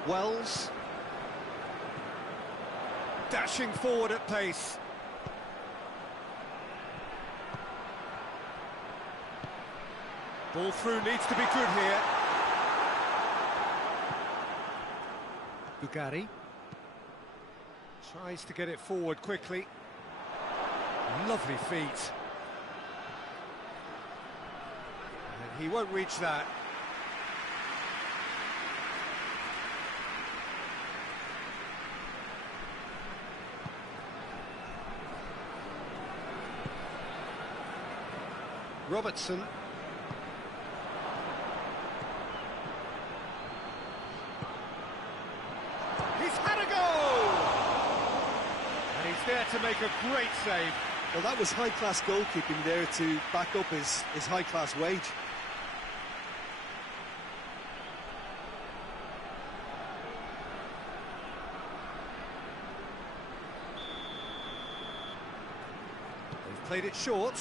Wells. Dashing forward at pace. Ball through needs to be good here. Bugari tries to get it forward quickly. Lovely feet. And he won't reach that. Robertson. He's had a goal! And he's there to make a great save. Well, that was high-class goalkeeping there to back up his high-class wage. They've played it short.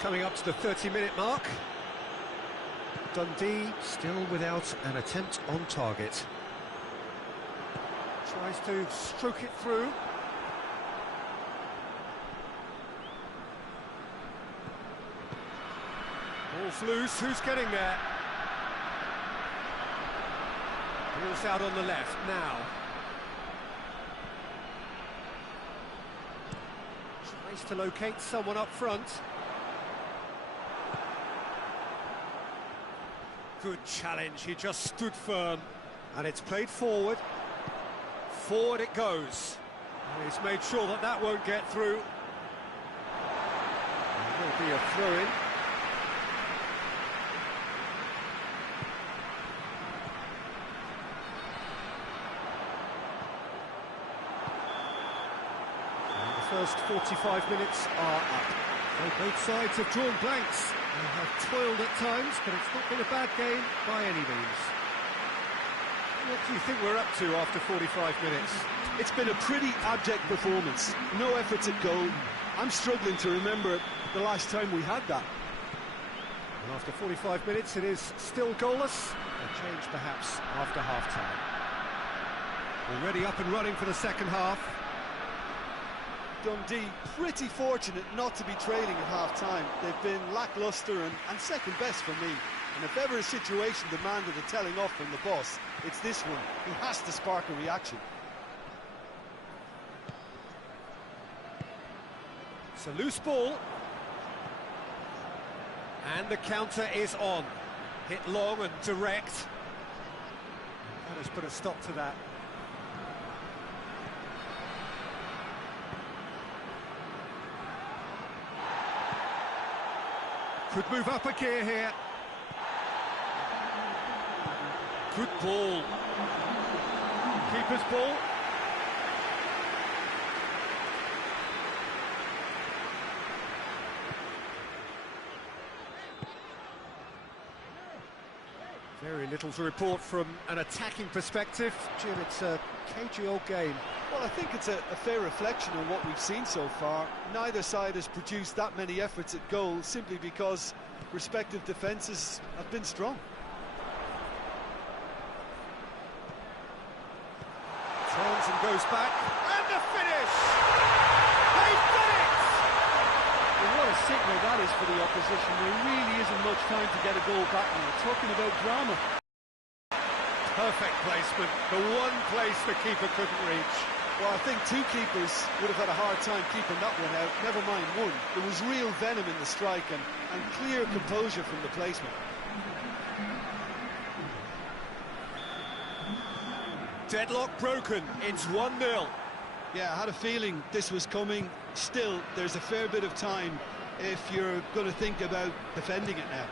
Coming up to the 30-minute mark. Dundee still without an attempt on target. Tries to stroke it through. Ball's loose, who's getting there? Ball's out on the left now. Tries to locate someone up front. Good challenge, he just stood firm, and it's played forward. Forward it goes. And he's made sure that that won't get through. There'll be a throw-in. And the first 45 minutes are up. So both sides have drawn blanks. They have toiled at times, but it's not been a bad game by any means. What do you think we're up to after 45 minutes? It's been a pretty abject performance. No efforts at goal. I'm struggling to remember the last time we had that. And after 45 minutes, it is still goalless. A change perhaps after half-time. Already up and running for the second half. Dundee pretty fortunate not to be trailing at half-time. They've been lacklustre and second best for me. And if ever a situation demanded a telling off from the boss, it's this one. He has to spark a reaction. It's a loose ball. And the counter is on. Hit long and direct. That has put a stop to that. Could move up a gear here. Good ball. Keeper's ball. Very little to report from an attacking perspective. Jim, it's a cagey old game. Well, I think it's a fair reflection on what we've seen so far. Neither side has produced that many efforts at goal simply because respective defences have been strong. Turns and goes back, and the finish! They've done it! Well, what a signal that is for the opposition. There really isn't much time to get a goal back now. Talking about drama. Perfect placement, the one place the keeper couldn't reach. Well, I think two keepers would have had a hard time keeping that one out, never mind one. There was real venom in the strike and clear composure from the placement. Deadlock broken, it's 1-0. Yeah, I had a feeling this was coming. Still, there's a fair bit of time if you're going to think about defending it now.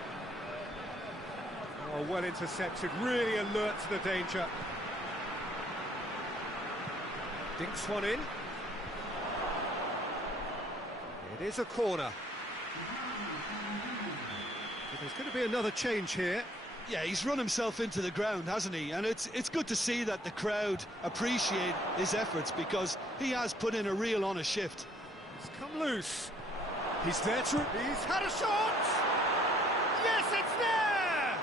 Oh, well intercepted, really alert to the danger. Dinks one in. It is a corner. But there's going to be another change here. Yeah, he's run himself into the ground, hasn't he? And it's good to see that the crowd appreciate his efforts because he has put in a real honest shift. He's come loose. He's there to... He's had a shot! Yes, it's there!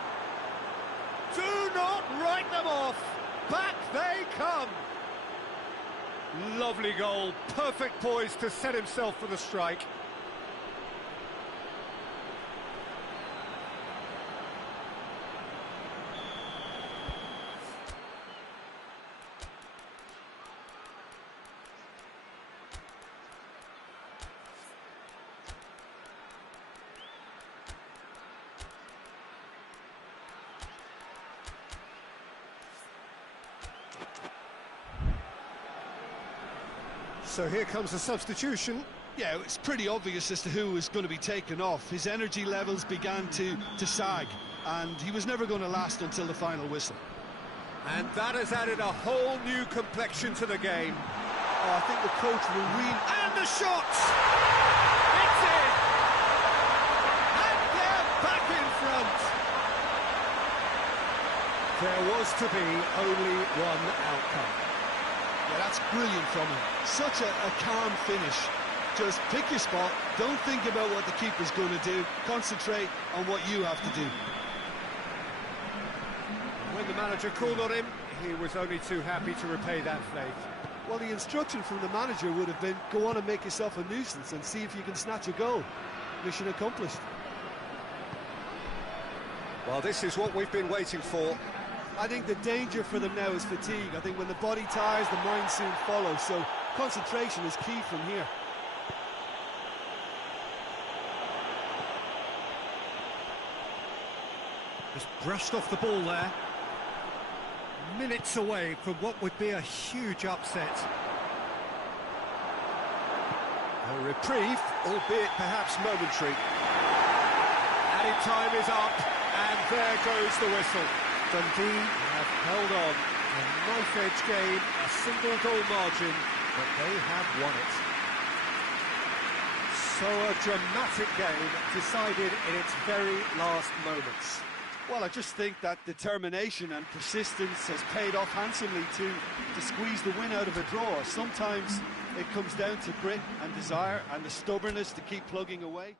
Do not write them off. Back they come. Lovely goal. Perfect poise to set himself for the strike. So here comes the substitution. Yeah, it's pretty obvious as to who was going to be taken off. His energy levels began to sag, and he was never going to last until the final whistle. And that has added a whole new complexion to the game. Oh, I think the coach will really... And the shot! It's in! And they're back in front! There was to be only one outcome. Yeah, that's brilliant from him. Such a calm finish. Just pick your spot, don't think about what the keeper's going to do, concentrate on what you have to do. When the manager called on him, he was only too happy to repay that faith. Well, the instruction from the manager would have been, go on and make yourself a nuisance and see if you can snatch a goal. Mission accomplished. Well, this is what we've been waiting for. I think the danger for them now is fatigue. I think when the body tires, the mind soon follows. So concentration is key from here. Just brushed off the ball there. Minutes away from what would be a huge upset. A reprieve, albeit perhaps momentary. Added time is up, and there goes the whistle. Dundee have held on. A knife-edge game, a single goal margin, but they have won it. So a dramatic game decided in its very last moments. Well, I just think that determination and persistence has paid off handsomely to squeeze the win out of a draw. Sometimes it comes down to grit and desire and the stubbornness to keep plugging away.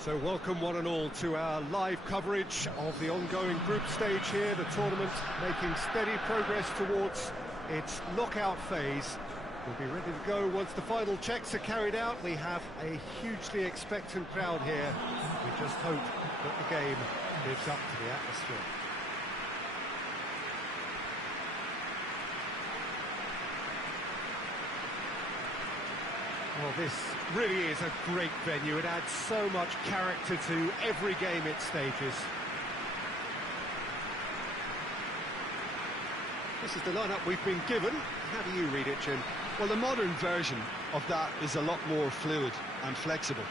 So welcome one and all to our live coverage of the ongoing group stage here, the tournament making steady progress towards its knockout phase. We'll be ready to go once the final checks are carried out. We have a hugely expectant crowd here. We just hope that the game lives up to the atmosphere. Well, this really is a great venue. It adds so much character to every game it stages. This is the lineup we've been given. How do you read it, Jim? Well, the modern version of that is a lot more fluid and flexible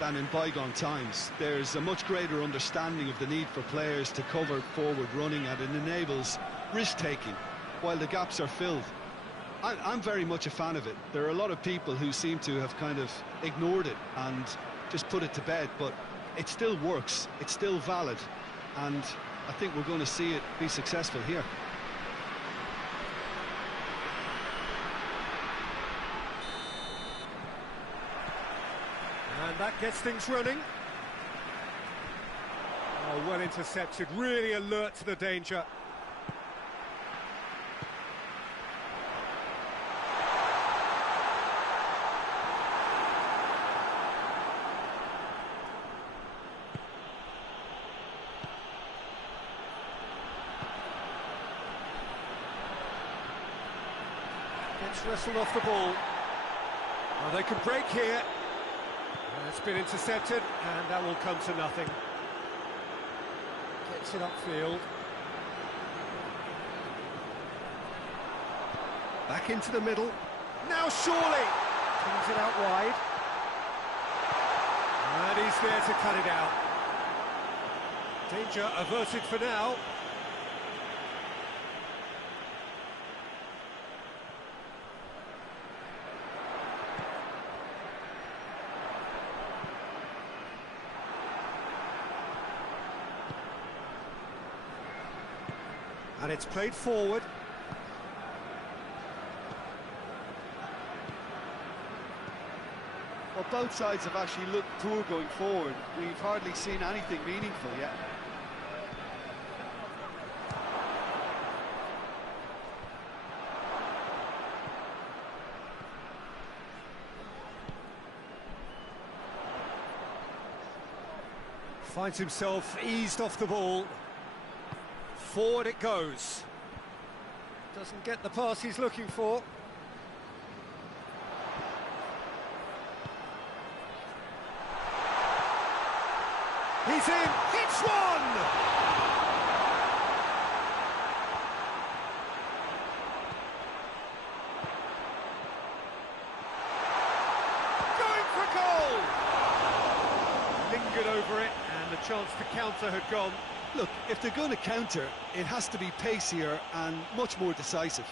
than in bygone times. There's a much greater understanding of the need for players to cover forward running, and it enables risk-taking while the gaps are filled. I'm very much a fan of it. There are a lot of people who seem to have kind of ignored it and just put it to bed, but it still works, it's still valid, and I think we're going to see it be successful here. And that gets things running. Oh, well intercepted, really alert to the danger. Gets wrestled off the ball. Well, they could break here. It's been intercepted, and that will come to nothing. Gets it upfield. Back into the middle. Now surely! Turns it out wide. And he's there to cut it out. Danger averted for now. And it's played forward. Well, both sides have actually looked poor going forward. We've hardly seen anything meaningful yet. Finds himself eased off the ball. Forward it goes. Doesn't get the pass he's looking for. He's in, hits one! Going for goal! Lingered over it, and the chance to counter had gone. Look, if they're going to counter, it has to be pacier and much more decisive.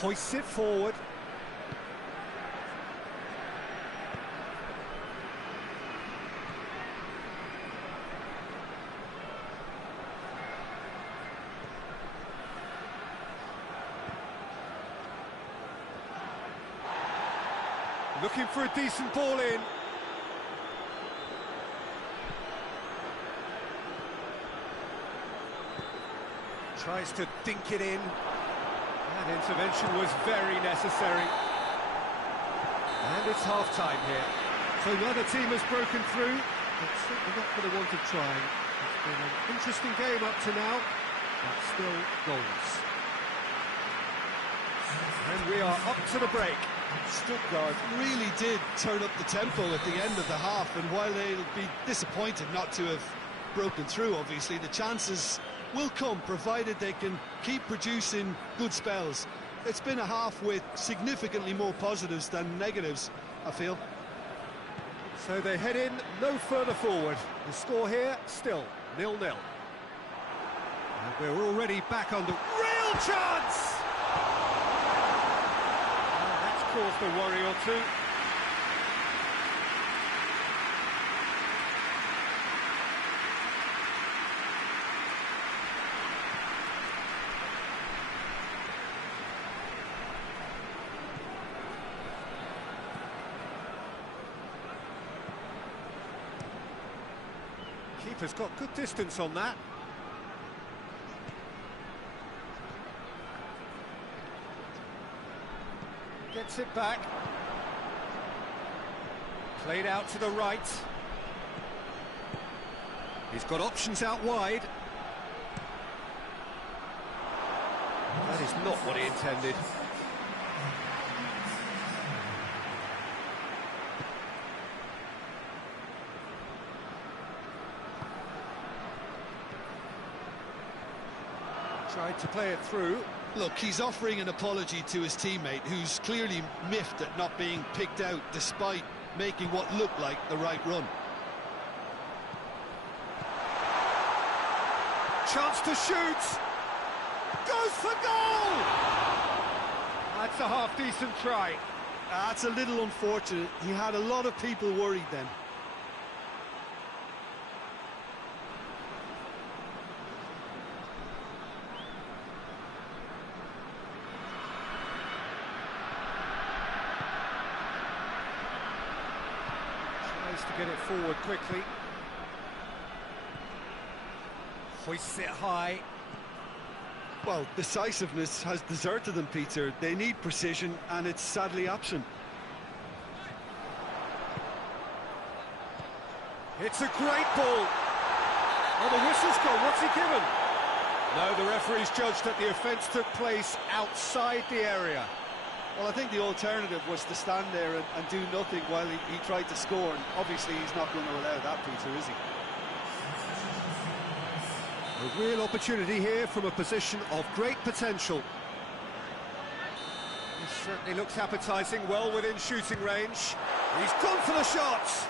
Hoists it forward. Looking for a decent ball in. Tries to dink it in. That intervention was very necessary. And it's half-time here. So neither team has broken through. It's certainly not for the want of trying. It's been an interesting game up to now, but still goals. And we are up to the break. Stuttgart really did turn up the tempo at the end of the half, and while they'll be disappointed not to have broken through, obviously, the chances will come, provided they can keep producing good spells. It's been a half with significantly more positives than negatives, I feel. So they head in no further forward. The score here, still 0-0. And we're already back on the real chance! That's caused a worry or two. keeper's got good distance on that. Gets it back. Played out to the right. He's got options out wide. That is not what he intended. Tried to play it through. Look, he's offering an apology to his teammate, who's clearly miffed at not being picked out despite making what looked like the right run. Chance to shoot! Goes for goal! That's a half-decent try. That's a little unfortunate. He had a lot of people worried then. Tries to get it forward quickly. Hoists it high. Well, decisiveness has deserted them, Peter. They need precision, and it's sadly absent. It's a great ball. Oh, the whistle's gone. What's he given? No, the referee's judged that the offence took place outside the area. Well, I think the alternative was to stand there and do nothing while he tried to score, and obviously he's not going to allow that, Peter, is he? A real opportunity here from a position of great potential. This certainly looks appetising, well within shooting range. He's gone for the shots!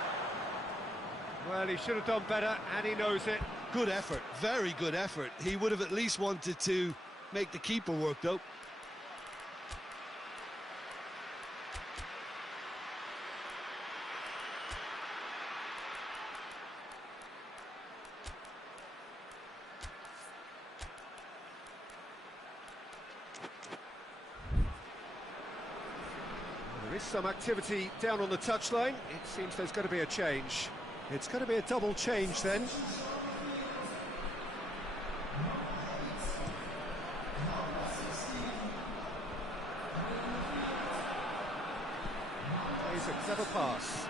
Well, he should have done better, and he knows it. Good effort, very good effort. He would have at least wanted to make the keeper work, though. There is some activity down on the touchline. It seems there's going to be a change. It's going to be a double change then. Plays a clever pass.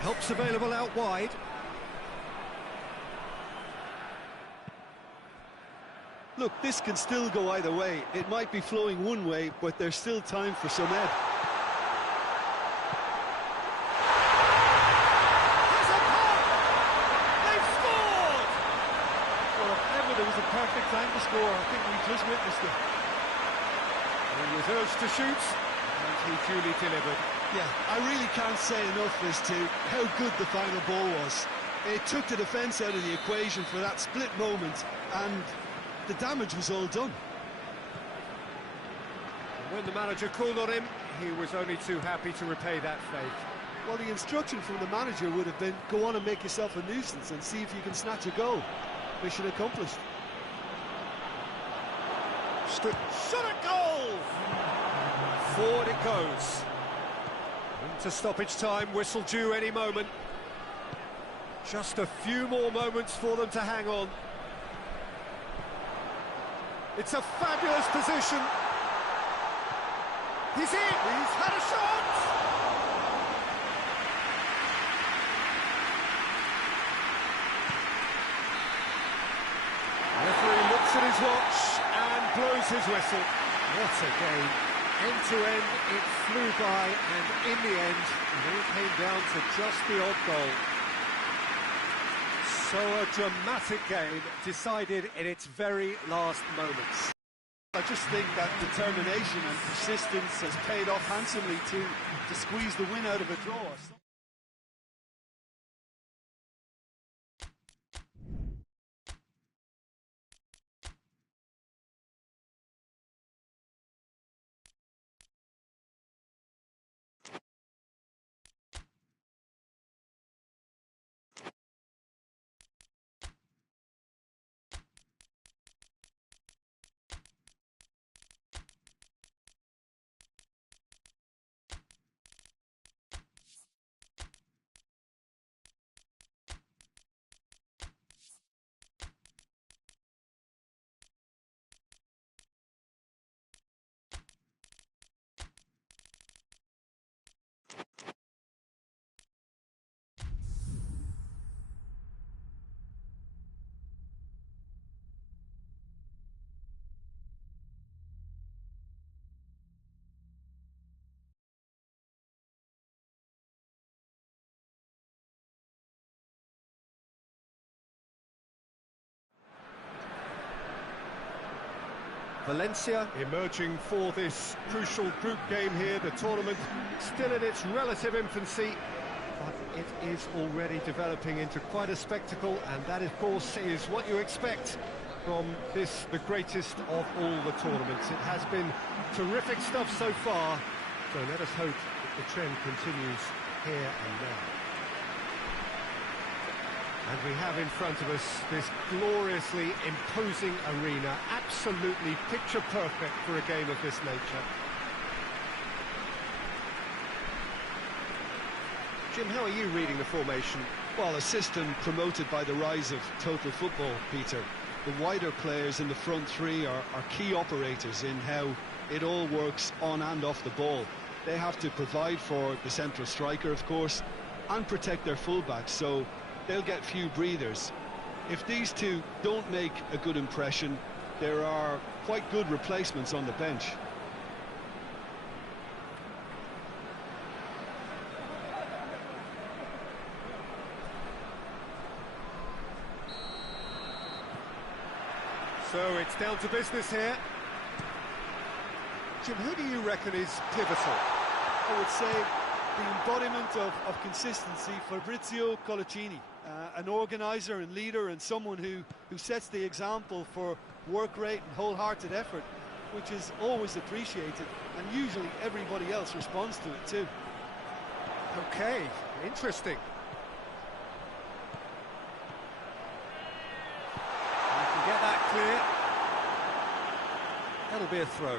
Help's available out wide. Look, this can still go either way. It might be flowing one way, but there's still time for some ebb. There was a perfect time to score. I think we just witnessed it. He was urged to shoot, and he duly delivered. Yeah, I really can't say enough as to how good the final ball was. It took the defence out of the equation for that split moment, and the damage was all done. When the manager called on him, he was only too happy to repay that faith. Well, the instruction from the manager would have been, go on and make yourself a nuisance and see if you can snatch a goal. Mission accomplished. Shot a goal! Forward it goes. Into stoppage time, whistle due any moment. Just a few more moments for them to hang on. It's a fabulous position. He's in! He's had a shot! Referee looks at his watch and blows his whistle. What a game. End to end, it flew by, and in the end, it all came down to just the odd goal. So a dramatic game decided in its very last moments. I just think that determination and persistence has paid off handsomely to squeeze the win out of a draw. Valencia emerging for this crucial group game here. The tournament still in its relative infancy, but it is already developing into quite a spectacle, and that, of course, is what you expect from this, the greatest of all the tournaments. It has been terrific stuff so far, so let us hope that the trend continues here and now. And we have in front of us this gloriously imposing arena, absolutely picture perfect for a game of this nature. Jim, how are you reading the formation? Well, a system promoted by the rise of total football, Peter. The wider players in the front three are key operators in how it all works on and off the ball. They have to provide for the central striker, of course, and protect their fullbacks, so they'll get few breathers. If these two don't make a good impression, there are quite good replacements on the bench. So it's down to business here. Jim, who do you reckon is pivotal? I would say the embodiment of consistency, Fabrizio Colaccini, an organiser and leader, and someone who sets the example for work rate and wholehearted effort, which is always appreciated, and usually everybody else responds to it too. Okay, interesting. You can get that clear. That'll be a throw.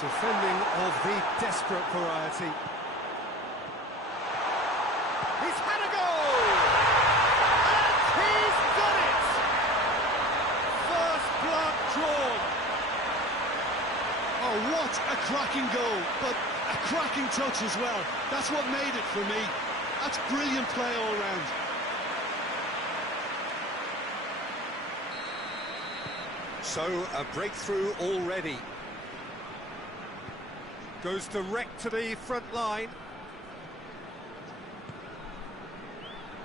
Defending of the desperate variety. He's had a goal! And he's done it! First blood drawn. Oh, what a cracking goal, but a cracking touch as well. That's what made it for me. That's brilliant play all round. So, a breakthrough already. Goes direct to the front line.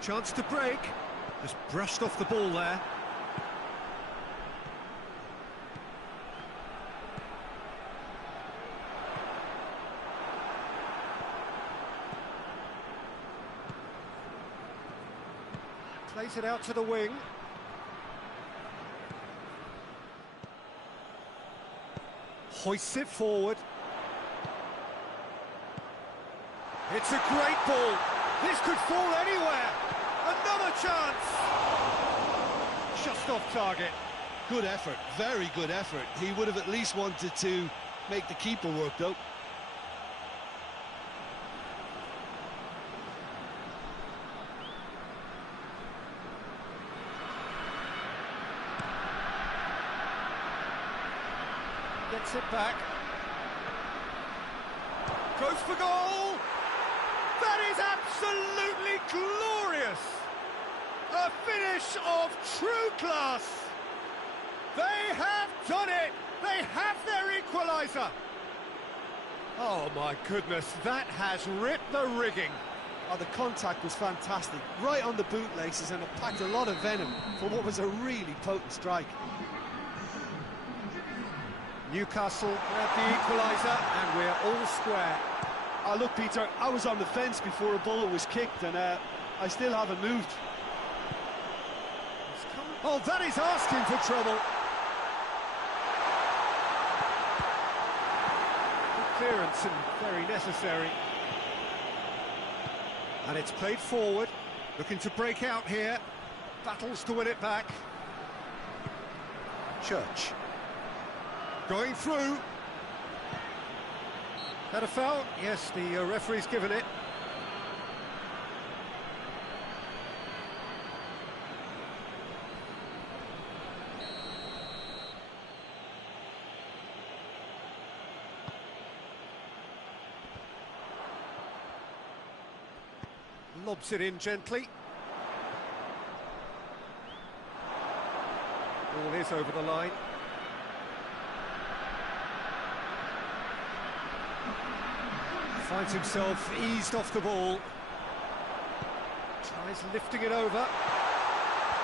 Chance to break. Just brushed off the ball there. Plays it out to the wing. Hoists it forward. It's a great ball. This could fall anywhere. Another chance. Just off target. Good effort, very good effort. He would have at least wanted to make the keeper work, though. Gets it back. Goes for goal. That is absolutely glorious! A finish of true class! They have done it! They have their equaliser! Oh my goodness, that has ripped the rigging. Oh, the contact was fantastic, right on the bootlaces, and it packed a lot of venom for what was a really potent strike. Newcastle grab the equaliser, and we're all square. Oh, look, Peter, I was on the fence before a ball was kicked, and I still haven't moved. Oh, that is asking for trouble. Good clearance and very necessary. And it's played forward, looking to break out here. Battles to win it back. Church. Going through. That a foul? Yes, the referee's given it. Lobs it in gently. Ball is over the line. Finds himself eased off the ball. Tries lifting it over.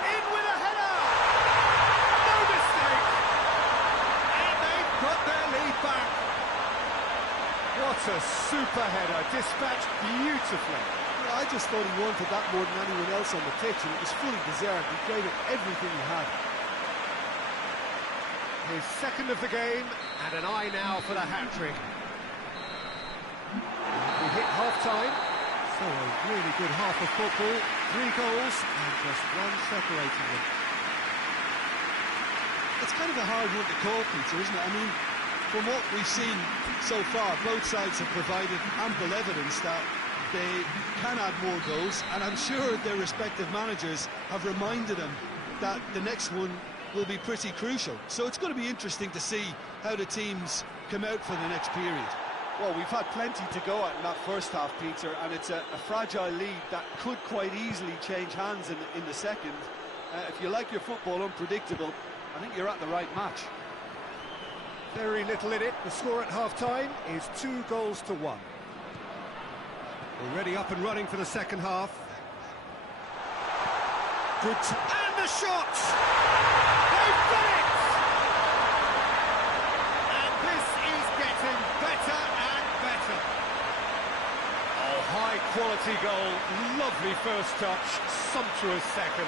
In with a header! No mistake! And they've got their lead back. What a super header, dispatched beautifully. Yeah, I just thought he wanted that more than anyone else on the pitch, and it was fully deserved. He gave it everything he had. His second of the game, and an eye now for the hat-trick. We hit half-time, so a really good half of football. 3 goals, and just one separating them. It's kind of a hard one to call, Peter, isn't it? I mean, from what we've seen so far, both sides have provided ample evidence that they can add more goals, and I'm sure their respective managers have reminded them that the next one will be pretty crucial. So it's going to be interesting to see how the teams come out for the next period. Well, we've had plenty to go at in that first half, Peter, and it's a fragile lead that could quite easily change hands in the second. If you like your football unpredictable, I think you're at the right match. Very little in it. The score at half-time is 2 goals to 1. Already up and running for the second half. Good, and the shot! They've done it! And this is getting better and better. Oh, high-quality goal, lovely first touch, sumptuous second.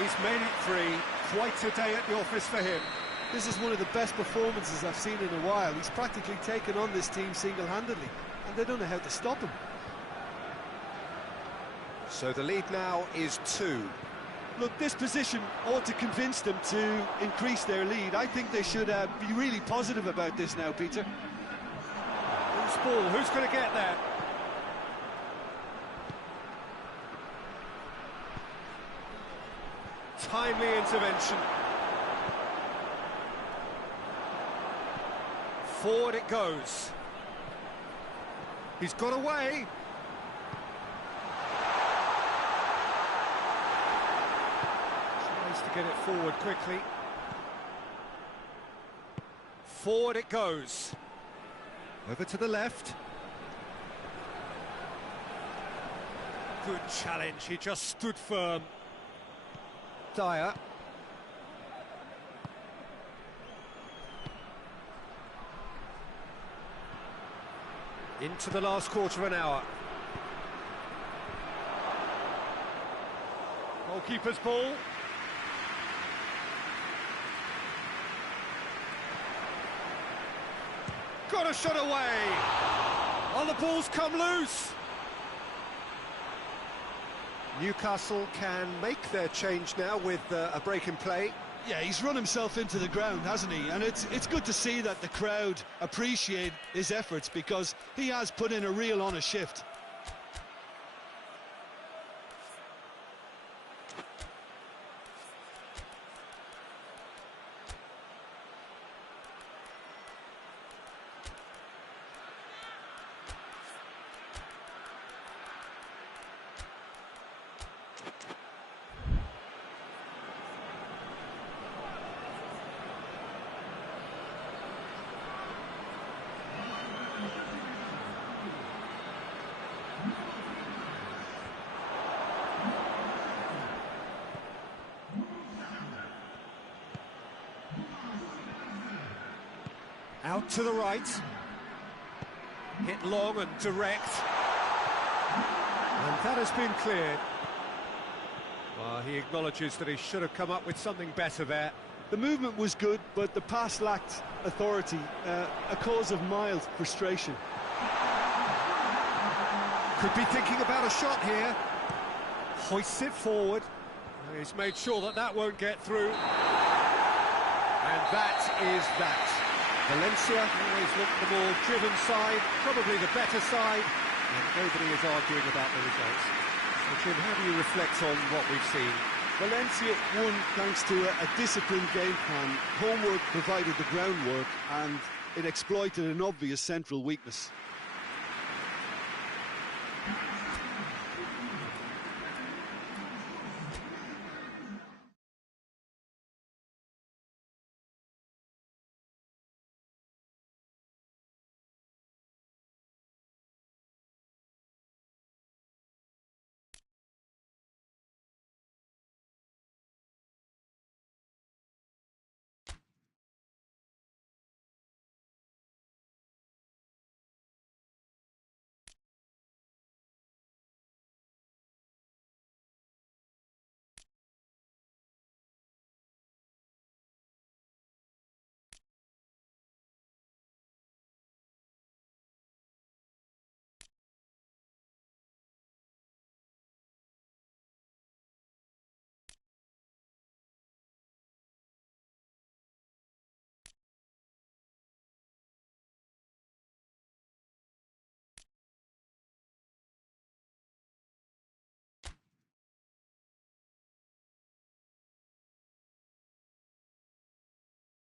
He's made it 3. Quite a day at the office for him. This is one of the best performances I've seen in a while. He's practically taken on this team single-handedly, and they don't know how to stop him. So the lead now is 2. Look, this position ought to convince them to increase their lead. I think they should be really positive about this now, Peter. Who's ball? Who's going to get there? Timely intervention. Forward it goes. He's got away. Tries to get it forward quickly. Forward it goes. Over to the left. Good challenge, he just stood firm. Dyer. Into the last quarter of an hour. Goalkeeper's ball. Got a shot away. Oh, the ball's come loose. Newcastle can make their change now with a break in play. Yeah, he's run himself into the ground, hasn't he? And it's good to see that the crowd appreciate his efforts, because he has put in a real honest shift. Out to the right. Hit long and direct. And that has been cleared. Well, he acknowledges that he should have come up with something better there. The movement was good, but the pass lacked authority, a cause of mild frustration. Could be thinking about a shot here. Hoists it forward. He's made sure that that won't get through. And that is that. Valencia always look the more driven side, probably the better side, and nobody is arguing about the results. So, Jim, how do you reflect on what we've seen? Valencia won thanks to a disciplined game plan. Homework provided the groundwork, and it exploited an obvious central weakness.